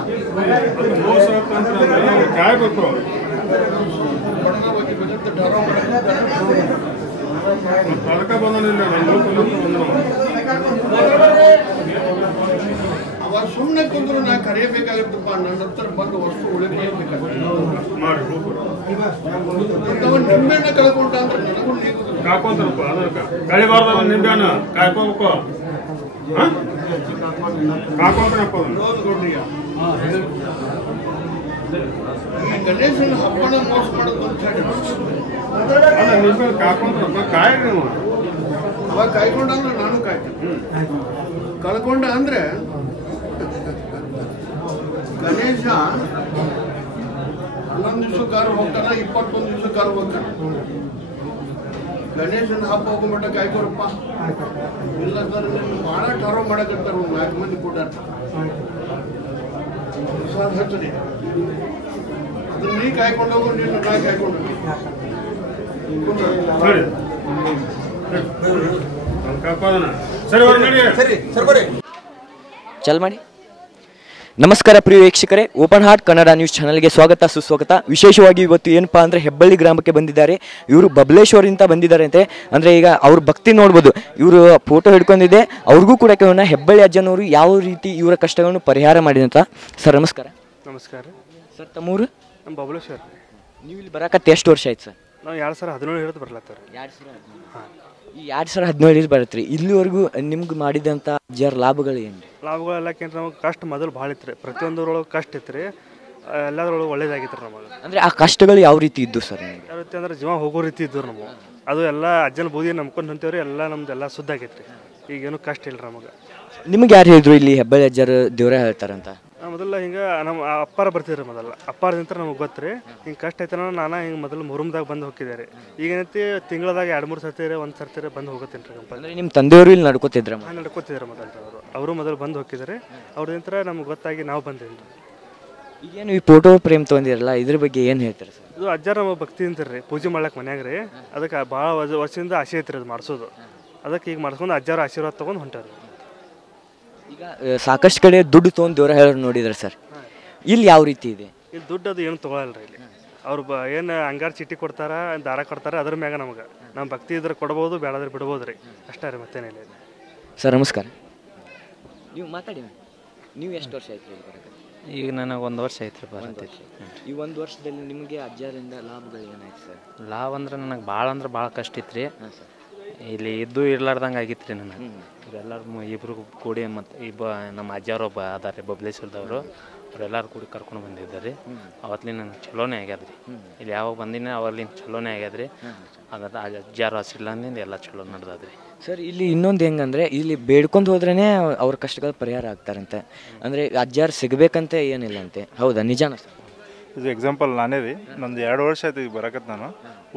ಕಾಯ್ಬೇಕು ಅದಕ್ಕೆ ಬಂದಿಲ್ಲ ಅವ ಸುಮ್ಮನೆ ಕುಂದ್ರು ನಾ ಕರೆಯಬೇಕಾಗತ್ತಪ್ಪ ನನ್ನ ಹತ್ರ ಬಂದು ವಸ್ತು ಉಳಿಬೇಕಾಗುತ್ತೆ ನಿಂಬೆಹಣ್ಣ ಕಳ್ಕೊಂಡ ಅಂದ್ರೆ ನನಗೂ ಕಾಕೊಂತಾರಪ್ಪ ಅದಕ್ಕೆ ಕಳಿಬಾರ್ದ ನಿಂಬೆಹಣ್ಣ ಕಾಯ್ಕೋಬೇಕು ಕಾಕೊಂತಾರಪ್ಪ ಈ ಗಣೇಶನ ಹಬ್ಬನ ಮೋಸ ಮಾಡೋದು ಅಂತ ಹೇಳಿ ನಿಂಬೆ ಕಾಕೊಂತಾರಪ್ಪ ಕಾಯಿ ನೀವು ಅವಾಗ ಕಾಯ್ಕೊಂಡ ಅಂದ್ರೆ ನಾನು ಕಾಯ್ತೇನೆ ಕಳ್ಕೊಂಡ ಅಂದ್ರೆ ಗಣೇಶ 11 ದಿವಸಕ್ಕಾರು ಹೋಗ್ತಾನ 21 ದಿವಸಕ್ಕಾರು ಹೋಗ್ತಾನ ಗಣೇಶನ ಹಬ್ಬ ಹೋಗ್ಬಿಟ್ಟ ಕಾಯ್ಕೋರಪ್ಪ ಇಲ್ಲ ಸರ್ ಭಾಳ ಠಾರೋ ಮಾಡಕತ್ತಾರ 4 ಮಂದಿ ಕೂಡ ಪ್ರಸಾದ ಹಚ್ಚನೆ ಅದನ್ನ ನೀ ಕಾಯ್ಕೊಂಡು ಹೋಗು ನೀನು ಕಾಯಿ ಕಾಯ್ಕೊಂಡು ಚಲ್ ಮಾಡಿ. ನಮಸ್ಕಾರ ಪ್ರಿಯ ವೀಕ್ಷಕರೇ, ಓಪನ್ ಹಾರ್ಟ್ ಕನ್ನಡ ನ್ಯೂಸ್ ಚಾನಲ್ಗೆ ಸ್ವಾಗತ ಸುಸ್ವಾಗತ. ವಿಶೇಷವಾಗಿ ಇವತ್ತು ಏನಪ್ಪಾ ಅಂದರೆ ಹೆಬ್ಬಳ್ಳಿ ಗ್ರಾಮಕ್ಕೆ ಬಂದಿದ್ದಾರೆ. ಇವರು ಬಬಲೇಶ್ವರಿಂದ ಬಂದಿದ್ದಾರೆ ಅಂತೆ. ಅಂದರೆ ಈಗ ಅವ್ರ ಭಕ್ತಿ ನೋಡ್ಬೋದು, ಇವರು ಫೋಟೋ ಹಿಡ್ಕೊಂಡಿದೆ. ಅವ್ರಿಗೂ ಕೂಡ ಕೇಳೋಣ ಹೆಬ್ಬಳ್ಳಿ ಅಜ್ಜನವರು ಯಾವ ರೀತಿ ಇವರ ಕಷ್ಟಗಳನ್ನು ಪರಿಹಾರ ಮಾಡಿದಂತ. ಸರ್ ನಮಸ್ಕಾರ. ನಮಸ್ಕಾರ ಸರ್, ತಮ್ಮೂರು? ನಮ್ಮ ಬಬಲೇಶ್ವರ. ನೀವು ಇಲ್ಲಿ ಬರಕತ್ತೆ ಎಷ್ಟು ವರ್ಷ ಆಯ್ತು ಸರ್? ನಾವು 2017 ಹಿಡಿದು ಬರ್ಲತ್ತವ್ರಿ. 2017 ಈ 2017 ಬರತ್ರಿ. ಇಲ್ಲಿವರೆಗೂ ನಿಮ್ಗೆ ಮಾಡಿದಂಥ ಅಜ್ಜರ ಲಾಭಗಳು ಏನು ರೀ? ಲಾಭಗಳು ಎಲ್ಲಕ್ಕಿಂತ ನಮಗೆ ಕಷ್ಟ ಮೊದಲು ಭಾಳ ಇತ್ತು ರೀ. ಪ್ರತಿಯೊಂದರೊಳಗೆ ಕಷ್ಟ ಇತ್ತು ರೀ. ಎಲ್ಲದರೊಳಗೆ ಒಳ್ಳೇದಾಗಿತ್ತು ರೀ ನಮಗೆ. ಅಂದರೆ ಆ ಕಷ್ಟಗಳು ಯಾವ ರೀತಿ ಇದ್ದು ಸರ್? ಯಾವ ರೀತಿ ಅಂದ್ರೆ ಜೀವ ಹೋಗೋ ರೀತಿ ಇದ್ದು ನಮಗೆ. ಅದು ಎಲ್ಲ ಅಜ್ಜನ ಬೂದಿ ನಂಬ್ಕೊಂಡು ಹೊಂತೇವ್ರಿ. ಎಲ್ಲ ನಮ್ದು ಎಲ್ಲ ಸುದ್ದ ಆಗೈತೆ ರೀ. ಈಗೇನು ಕಷ್ಟ ಇಲ್ಲ ನಮಗೆ. ನಿಮ್ಗೆ ಯಾರು ಹೇಳಿದ್ರು ಇಲ್ಲಿ ಹೆಬ್ಬಳ್ಳಿ ಅಜ್ಜರು ದೇವರೇ ಹೇಳ್ತಾರಂತ? ಮೊದಲ ಹಿಂಗೆ ನಮ್ಮ ಅಪ್ಪಾರ ಬರ್ತಿದ್ರಿ. ಮೊದಲ ಅಪ್ಪಾರದಿಂತ ನಮಗೆ ಗೊತ್ತು ರೀ. ಹಿಂಗೆ ಕಷ್ಟ ಐತೆ ನಾನು ಹಿಂಗೆ ಮೊದಲು ಮುರುಮ್ದಾಗ ಬಂದು ಹೋಗಿದ್ದೆ. ಈಗೇನೈತಿ ತಿಂಗಳದಾಗ 2-3 ಸರ್ತಿ ಒಂದು ಸರ್ತಿ ಬಂದು ಹೋಗುತ್ತೇನೆ ರೀ. ಅಂದರೆ ನಿಮ್ಮ ತಂದೆಯವರು ಇಲ್ಲಿ ನಡ್ಕೋತಿದ್ರ? ನಡ್ಕೋತಿದ್ರು ಮೊದಲು ಅವರು ಮೊದಲು ಬಂದು ಹೋಗಿದ್ದಾರೆ. ಅವ್ರದಿಂತ ನಮ್ಗೆ ಗೊತ್ತಾಗಿ ನಾವು ಬಂದೇವಿ. ಈಗೇನು ಈ ಫೋಟೋ ಪ್ರೇಮ್ ತೊಗೊಂಡಿರಲ್ಲ, ಇದ್ರ ಬಗ್ಗೆ ಏನು ಹೇಳ್ತಾರೆ ಸರ್? ಇದು ಅಜ್ಜಾರ ನಮ್ಮ ಭಕ್ತಿ ಅಂತೀರಿ. ಪೂಜೆ ಮಾಡ್ಲಿಕ್ಕೆ ಮನ್ಯಾಗ ರೀ. ಅದಕ್ಕೆ ಭಾಳ ವರ್ಷದಿಂದ ಆಸೆ ಐತ್ರಿ ಅದು ಮಾಡಿಸೋದು. ಅದಕ್ಕೆ ಈಗ ಮಾಡ್ಸ್ಕೊಂಡು ಅಜ್ಜಾರ ಆಶೀರ್ವಾದ ತೊಗೊಂಡು ಹೊಂಟಾರೆ. ಈಗ ಸಾಕಷ್ಟು ಕಡೆ ದುಡ್ಡು ತೊಗೊಂಡು ದೇವರ ಹೇಳೋರು ನೋಡಿದ್ರೆ ಸರ್, ಇಲ್ಲಿ ಯಾವ ರೀತಿ ಇದೆ? ಇಲ್ಲಿ ದುಡ್ಡು ಅದು ಏನು ತೊಗೊಳಲ್ಲ ರೀ. ಇಲ್ಲಿ ಅವ್ರು ಏನು ಅಂಗಾರ ಚೀಟಿ ಕೊಡ್ತಾರ, ದಾರ ಕೊಡ್ತಾರೆ. ಅದ್ರ ಮ್ಯಾಗ ನಮ್ಗೆ ನಮ್ಮ ಭಕ್ತಿ ಇದ್ರೆ ಕೊಡ್ಬೋದು, ಬೇಡಾದ್ರೆ ಬಿಡ್ಬೋದು ರೀ. ಅಷ್ಟೇ ರೀ, ಮತ್ತೇನಿಲ್ಲ. ಸರ್ ನಮಸ್ಕಾರ. ನೀವು ಮಾತಾಡಿ. ನೀವು ಎಷ್ಟು ವರ್ಷ ಆಯ್ತು ಇಲ್ಲಿ ಬರೋಕ್ಕೆ? ಈಗ ನನಗೆ 1 ವರ್ಷ ಆಯ್ತು ರೀ ಬರತೈತಿ. ಈ 1 ವರ್ಷದಲ್ಲಿ ನಿಮಗೆ ಅಜ್ಜರಿಂದ ಲಾಭಗಳು ಏನಾಯ್ತು ಸರ್? ಲಾಭ ಅಂದ್ರೆ ನನಗೆ ಭಾಳ ಅಂದ್ರೆ ಭಾಳ ಕಷ್ಟ ಇತ್ತು ರೀ. ಇಲ್ಲಿ ಇದ್ದು ಇರ್ಲಾರ್ದಂಗೆ ಆಗಿತ್ತು ರೀ ನನಗೆ. ಇವರೆಲ್ಲರೂ ಇಬ್ಬರು ಕೂಡಿ ಮತ್ತು ನಮ್ಮ ಅಜ್ಜಾರೊಬ್ಬ ಅದಾರೆ ಬಬಲೇಶ್ವರದವರು. ಅವರೆಲ್ಲರೂ ಕೂಡಿ ಕರ್ಕೊಂಡು ಬಂದಿದ್ದಾರೆ. ಅವತ್ತಲ್ಲಿ ನನಗೆ ಚಲೋನೇ ಆಗ್ಯದ ರೀ. ಇಲ್ಲಿ ಯಾವಾಗ ಬಂದಿನ ಅವಲ್ಲಿಂದ ಚಲೋನೇ ಆಗ್ಯದ ರೀ. ಅದ್ರ ಅಜ್ಜಾರು ಹಸಿರ್ಲಿಂದ ಎಲ್ಲ ಚಲೋ ನಡೆದದ್ರಿ. ಸರ್ ಇಲ್ಲಿ ಇನ್ನೊಂದು ಹೆಂಗಂದರೆ ಇಲ್ಲಿ ಬೇಡ್ಕೊಂಡು ಹೋದ್ರೇ ಅವ್ರ ಕಷ್ಟಗಳು ಪರಿಹಾರ ಆಗ್ತಾರಂತೆ. ಅಂದರೆ ಅಜ್ಜಾರು ಸಿಗಬೇಕಂತ ಏನಿಲ್ಲ ಅಂತೆ, ಹೌದಾ? ನಿಜಾನ ಸರ್? ಇದು ಎಕ್ಸಾಂಪಲ್ ನಾನೇ ರೀ. ನಂದು 2 ವರ್ಷ ಆಯ್ತು ಈಗ ಬರಕತ್ತು. ನಾನು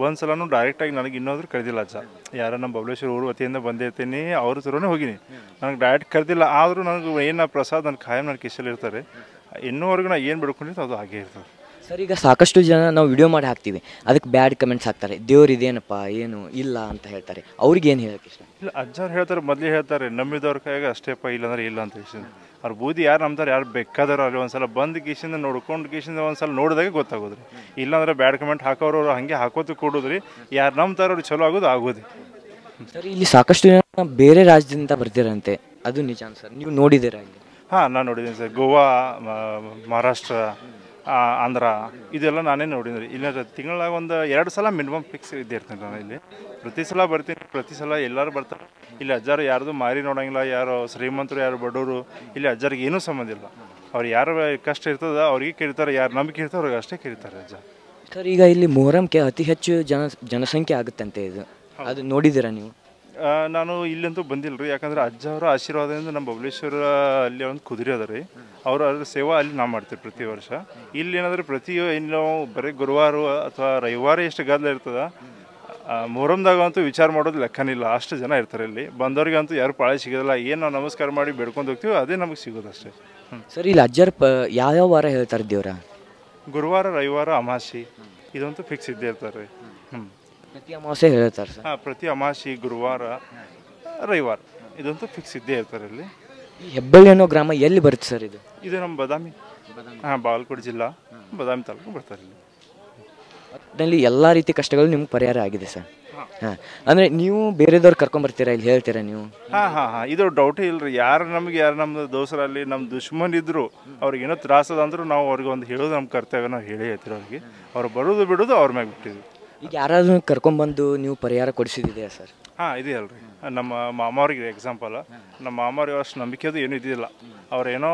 ಒಂದು ಸಲನೂ ಡೈರೆಕ್ಟಾಗಿ ನನಗೆ ಇನ್ನೋದ್ರು ಕರೆದಿಲ್ಲ ಅಜ್ಜ. ಯಾರೋ ನಮ್ಮ ಬಬಲೇಶ್ವರ ಊರು ವತಿಯಿಂದ ಬಂದಿರ್ತೀನಿ, ಅವ್ರ ಥರನೇ ಹೋಗಿನಿ. ನನಗೆ ಡೈರೆಕ್ಟ್ ಕರೆದಿಲ್ಲ. ಆದರೂ ನನಗೆ ಏನು ಪ್ರಸಾದ ನನ್ನ ಖಾಯಂ ನನ್ನ ಕಿಶಲ್ಲಿ ಇರ್ತಾರೆ. ಇನ್ನೂವರೆಗೂ ನಾನು ಏನು ಬಿಡ್ಕೊಂಡಿರ್ತೀವಿ ಅದು ಹಾಗೆ ಇರ್ತದೆ ಸರ್. ಈಗ ಸಾಕಷ್ಟು ಜನ ನಾವು ವಿಡಿಯೋ ಮಾಡಿ ಹಾಕ್ತೀವಿ, ಅದಕ್ಕೆ ಬ್ಯಾಡ್ ಕಮೆಂಟ್ಸ್ ಹಾಕ್ತಾರೆ. ದೇವ್ರು ಇದೇನಪ್ಪ ಏನು ಇಲ್ಲ ಅಂತ ಹೇಳ್ತಾರೆ. ಅವ್ರಿಗೆ ಏನು ಹೇಳಕ್ಕೆ ಇಷ್ಟ? ಇಲ್ಲ, ಅಜ್ಜವ್ರು ಹೇಳ್ತಾರೆ, ಮೊದಲೇ ಹೇಳ್ತಾರೆ, ನಂಬಿದವ್ರ ಕೈಯಾಗ ಅಷ್ಟೇಪ್ಪ, ಇಲ್ಲಾಂದ್ರೆ ಇಲ್ಲ ಅಂತ ಕಿಶನ್. ಅವ್ರ ಬೂದಿ ಯಾರು ನಂಬ್ತಾರೆ, ಯಾರು ಬೇಕಾದಾರೋ ಅಲ್ಲಿ ಒಂದ್ಸಲ ಬಂದು ಕಿಶಿಂದ ನೋಡ್ಕೊಂಡು ಕಿಶಿಂದ ಒಂದ್ಸಲ ನೋಡಿದಾಗೆ ಗೊತ್ತಾಗೋದು ರೀ. ಇಲ್ಲಾಂದ್ರೆ ಬ್ಯಾಡ್ ಕಮೆಂಟ್ ಹಾಕೋರು ಹಾಗೆ ಹಾಕೋದು ಕೊಡೋದು ರೀ. ಯಾರು ನಂಬ್ತಾರೋ ಅವ್ರು ಚಲೋ ಆಗೋದು ಆಗೋದು. ಸರ್ ಇಲ್ಲಿ ಸಾಕಷ್ಟು ಜನ ಬೇರೆ ರಾಜ್ಯದಿಂದ ಬರ್ತೀರಂತೆ, ಅದು ನಿಜಾನ ಸರ್? ನೀವು ನೋಡಿದ್ದೀರಾ ಇಲ್ಲಿ? ಹಾಂ, ನಾನು ನೋಡಿದ್ದೀನಿ ಸರ್. ಗೋವಾ, ಮಹಾರಾಷ್ಟ್ರ, ಆಂಧ್ರ ಇದೆಲ್ಲ ನಾನೇ ನೋಡಿದ್ರಿ. ಇಲ್ಲ ತಿಂಗಳಾಗ ಒಂದು 2 ಸಲ ಮಿನಿಮಮ್ ಫಿಕ್ಸ್ ಇದ್ದೇ ಇರ್ತೀನಿ ನಾನು ಇಲ್ಲಿ. ಪ್ರತಿ ಸಲ ಬರ್ತೀನಿ, ಪ್ರತಿ ಸಲ ಎಲ್ಲರೂ ಬರ್ತಾರೆ. ಇಲ್ಲಿ ಅಜ್ಜಾರು ಯಾರ್ದು ಮಾರಿ ನೋಡೋಂಗಿಲ್ಲ, ಯಾರು ಶ್ರೀಮಂತರು ಯಾರು ಬಡವರು, ಇಲ್ಲಿ ಅಜ್ಜಾರಿಗೆ ಏನೂ ಸಂಬಂಧ ಇಲ್ಲ. ಅವ್ರು ಯಾರು ಕಷ್ಟ ಇರ್ತದೆ ಅವ್ರಿಗೆ ಕೇಳ್ತಾರೆ, ಯಾರು ನಂಬಿಕೆ ಇರ್ತಾರೆ ಅವ್ರಿಗೆ ಅಷ್ಟೇ ಕೇಳ್ತಾರೆ ಅಜ್ಜ. ಸರ್ ಈಗ ಇಲ್ಲಿ ಮೊಹರಂಗೆ ಅತಿ ಹೆಚ್ಚು ಜನಸಂಖ್ಯೆ ಆಗುತ್ತಂತೆ, ಇದು ಅದು ನೋಡಿದ್ದೀರಾ ನೀವು? ನಾನು ಇಲ್ಲಂತೂ ಬಂದಿಲ್ಲ ರೀ, ಯಾಕಂದ್ರೆ ಅಜ್ಜ ಅವರ ಆಶೀರ್ವಾದದಿಂದ ನಮ್ಮ ಬಬಲೇಶ್ವರ ಅಲ್ಲಿ ಒಂದು ಕುದುರೆ ಅದ ರೀ, ಅದ್ರ ಸೇವಾ ಅಲ್ಲಿ ನಾವು ಮಾಡ್ತೀವಿ ಪ್ರತಿ ವರ್ಷ. ಇಲ್ಲಿ ಏನಾದ್ರೆ ಇನ್ನು ಬರೀ ಗುರುವಾರ ಅಥವಾ ರವಿವಾರ ಎಷ್ಟು ಗದ್ದಲ ಇರ್ತದೆ, ಮೊಹರಂದಾಗಂತೂ ವಿಚಾರ ಮಾಡೋದು ಲೆಕ್ಕನಿಲ್ಲ, ಅಷ್ಟು ಜನ ಇರ್ತಾರೆ ಇಲ್ಲಿ. ಬಂದವ್ರಿಗಂತೂ ಯಾರು ಪಾಳೆ ಸಿಗೋದಿಲ್ಲ, ಏನು ನಾವು ನಮಸ್ಕಾರ ಮಾಡಿ ಬೆಳ್ಕೊಂಡು ಹೋಗ್ತೀವಿ ಅದೇ ನಮಗೆ ಸಿಗೋದು ಅಷ್ಟೇ. ಸರ್ ಇಲ್ಲಿ ಅಜ್ಜರ್ ಯಾವ್ಯಾವ ವಾರ ಹೇಳ್ತಾರೆ ದೇವ್ರ? ಗುರುವಾರ, ರವಿವಾರ, ಅಮಾವಾಸ್ಯೆ ಇದಂತೂ ಫಿಕ್ಸ್ ಇದ್ದೇ ಇರ್ತಾರೆ. ಪ್ರತಿ ಅಮಾವಾಸ್ಯೆ ಹೇಳ್ತಾರೆ ಸರ್? ಹಾಂ, ಪ್ರತಿ ಅಮಾವಾಸ್ಯೆ, ಗುರುವಾರ, ರವಿವಾರ ಇದಂತೂ ಫಿಕ್ಸ್ ಇದ್ದೇ ಇರ್ತಾರೆ ಇಲ್ಲಿ. ಈ ಹೆಬ್ಬಳ್ಳಿ ಅನ್ನೋ ಗ್ರಾಮ ಎಲ್ಲಿ ಬರುತ್ತೆ ಸರ್ ಇದು? ಇದು ನಮ್ಮ ಬದಾಮಿ, ಹಾಂ, ಬಾಗಲಕೋಟೆ ಜಿಲ್ಲಾ ಬದಾಮಿ ತಾಲೂಕು ಬರ್ತಾರೆ ಇಲ್ಲಿ. ಒಟ್ಟಿನಲ್ಲಿ ಎಲ್ಲ ರೀತಿ ಕಷ್ಟಗಳು ನಿಮ್ಗೆ ಪರಿಹಾರ ಆಗಿದೆ ಸರ್? ಹಾಂ, ಅಂದರೆ ನೀವು ಬೇರೆದವ್ರು ಕರ್ಕೊಂಬರ್ತೀರಾ ಇಲ್ಲಿ, ಹೇಳ್ತೀರಾ ನೀವು? ಹಾಂ, ಇದು ಡೌಟೇ ಇಲ್ಲ ರೀ. ಯಾರು ನಮ್ಮ ದೋಸ್ತರಲ್ಲಿ ನಮ್ಮ ದುಶ್ಮನ್ ಇದ್ರು ಅವ್ರಿಗೆ ಏನೋ ತ್ರಾಸದ ಅಂದ್ರೂ ನಾವು ಅವ್ರಿಗೆ ಒಂದು ಹೇಳೋದು ನಮ್ಮ ಕರ್ತವ್ಯ, ನಾವು ಹೇಳಿ ಹೇಳ್ತೀವಿ ಅವ್ರಿಗೆ. ಅವ್ರು ಬರೋದು ಬಿಡೋದು ಅವ್ರ ಮ್ಯಾಗ ಬಿಟ್ಟಿದ್ವಿ. ಈಗ ಯಾರಾದ್ರೂ ಕರ್ಕೊಂಬಂದು ನೀವು ಪರಿಹಾರ ಕೊಡಿಸಿದೆಯಾ ಸರ್? ಹಾಂ, ಇದೆ ಅಲ್ರಿ. ನಮ್ಮ ಮಾಮವ್ರಿಗೆ ಎಕ್ಸಾಂಪಲ್, ನಮ್ಮ ಮಾಮವ್ರಿಗೆ ಅಷ್ಟು ನಂಬಿಕೆ ಅದು ಏನೂ ಇದ್ದಿಲ್ಲ. ಅವ್ರು ಏನೋ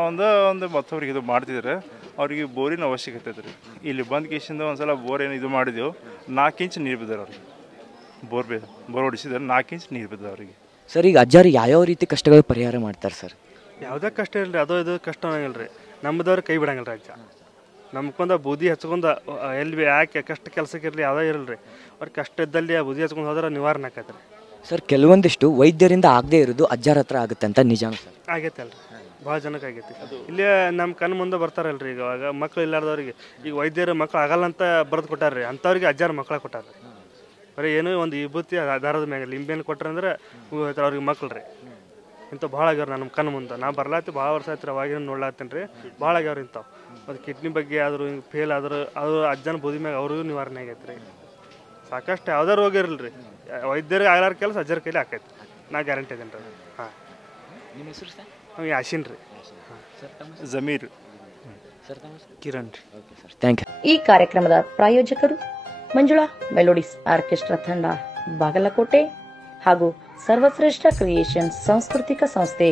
ಒಂದು ಮತ್ತವ್ರಿಗೆ ಇದು ಮಾಡ್ತಿದ್ರೆ ಅವ್ರಿಗೆ ಬೋರಿನ ಅವಶ್ಯಕತೆ ಐತೆ ರೀ. ಇಲ್ಲಿ ಬಂದ ಕೇಸಿಂದ ಒಂದ್ಸಲ ಬೋರ್ ಏನು ಇದು ಮಾಡಿದೆವು, 4 ಇಂಚ್ ನೀರು ಬಿದ್ದಾರೆ ಅವ್ರಿಗೆ. ಬೋರ್ ಹೊಡಿಸಿದ್ರೆ 4 ಇಂಚ್ ನೀರು ಬಿದ್ದ ಅವರಿಗೆ. ಸರ್ ಈಗ ಅಜ್ಜಾರು ಯಾವ್ಯಾವ ರೀತಿ ಕಷ್ಟಗಳು ಪರಿಹಾರ ಮಾಡ್ತಾರೆ ಸರ್? ಯಾವುದೇ ಕಷ್ಟ ಇರಲಿ, ಅದು ಇದು ಕಷ್ಟ ಅನ್ನಂಗಿಲ್ಲ ರೀ. ನಮ್ಮದವ್ರು ಕೈ ಬಿಡಂಗಿಲ್ಲ ರೀ ಅಜ್ಜ. ನಮ್ಕೊಂದ ಬೂದಿ ಹಚ್ಕೊಂಡು ಎಲ್ಲಿ ಯಾಕೆ ಕಷ್ಟ ಕೆಲಸಕ್ಕೆ ಇರಲಿ ಯಾವುದೇ ಇರಲ್ರಿ, ಅವ್ರ ಕಷ್ಟ ಇದ್ದಲ್ಲಿ ಆ ಬೂದಿ ಹಚ್ಕೊಂಡು ಹೋದ್ರೆ ನಿವಾರಣೆ ಆಕೈತೆ ರೀ. ಸರ್ ಕೆಲವೊಂದಿಷ್ಟು ವೈದ್ಯರಿಂದ ಆಗದೆ ಇರೋದು ಅಜ್ಜಾರ ಹತ್ರ ಆಗುತ್ತೆ ಅಂತ ನಿಜಾನ ಸರ್? ಆಗೈತೆ ಅಲ್ರಿ, ಭಾಳ ಜನಕ್ಕೆ ಆಗೈತಿ. ಇಲ್ಲೇ ನಮ್ಮ ಕಣ್ಣು ಮುಂದೆ ಬರ್ತಾರಲ್ರಿ. ಇವಾಗ ಮಕ್ಳು ಇಲ್ಲಾರ್ದವ್ರಿಗೆ ಈಗ ವೈದ್ಯರು ಮಕ್ಳು ಆಗಲ್ಲ ಅಂತ ಬರೆದು ಕೊಟ್ಟಾರ್ರಿ, ಅಂಥವ್ರಿಗೆ ಅಜ್ಜಾರ ಮಕ್ಳ ಕೊಟ್ಟಾರ್ರಿ. ಬರೀ ಏನೋ ಒಂದು ವಿಭೂತಿ ದಾರದ ಮ್ಯಾಗ ಲಿಂಬೆಯನ್ನು ಕೊಟ್ರೆ ಅಂದ್ರೆ ಅವ್ರಿಗೆ ಮಕ್ಳು ರೀ. ಇಂಥ ಭಾಳ ಆಗ್ಯಾವ್ರಿ ನಮ್ಮ ಕಣ್ಣು ಮುಂದೆ. ನಾ ಬರ್ಲಾತಿ ಭಾಳ ವರ್ಷ ಆಯ್ತು ರೀ, ಅವಾಗಿನ ನೋಡ್ಲಾತೀನಿ ರೀ. ಭಾಳ ಆಗ್ಯಾವ್ರಿ ಇಂಥವು. ಅದು ಕಿಡ್ನಿ ಬಗ್ಗೆ ಆದರೂ ಹಿಂಗೆ ಫೇಲ್ ಆದ್ರೆ ಅದು ಅಜ್ಜನ ಬೂದಿ ಮ್ಯಾಗ ಅವ್ರಿಗೂ ನಿವಾರಣೆ ಆಗೈತೆ ರೀ. ಸಾಕಷ್ಟು ಯಾವ್ದಾರು ರೋಗ ಇರಲಿ ರೀ, ವೈದ್ಯರಿಗೆ ಆಗಲಾರ ಕೆಲಸ ಅಜ್ಜರ ಕೈಲಿ ಆಕೈತಿ, ನಾ ಗ್ಯಾರಂಟಿ ಇದೇನೆ ರೀ. ಹಾಂ, ನಿಮ್ಮ ಹೆಸರು ಸರ್? ಯಾಶಿನ್ ರೀ. ಜಮೀರ್. ಕಿರಣ್ ರೀ. Okay sir, thank you. ಈ ಕಾರ್ಯಕ್ರಮದ ಪ್ರಾಯೋಜಕರು ಮಂಜುಳಾ ಮೆಲೋಡಿಸ್ ಆರ್ಕೆಸ್ಟ್ರಾ ತಂಡ ಬಾಗಲಕೋಟೆ ಹಾಗೂ ಸರ್ವಶ್ರೇಷ್ಠ ಕ್ರಿಯೇಷನ್ ಸಾಂಸ್ಕೃತಿಕ ಸಂಸ್ಥೆ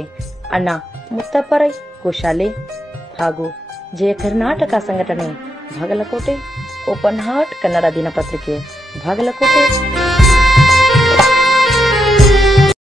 ಅಣ್ಣ ಮುತ್ತಪ್ಪರೈ ಗೋಶಾಲೆ ಹಾಗೂ ಜಯ ಕರ್ನಾಟಕ ಸಂಘಟನೆ ಬಾಗಲಕೋಟೆ, ಓಪನ್ ಹಾರ್ಟ್ ಕನ್ನಡ ದಿನಪತ್ರಿಕೆ ಬಾಗಲಕೋಟೆ.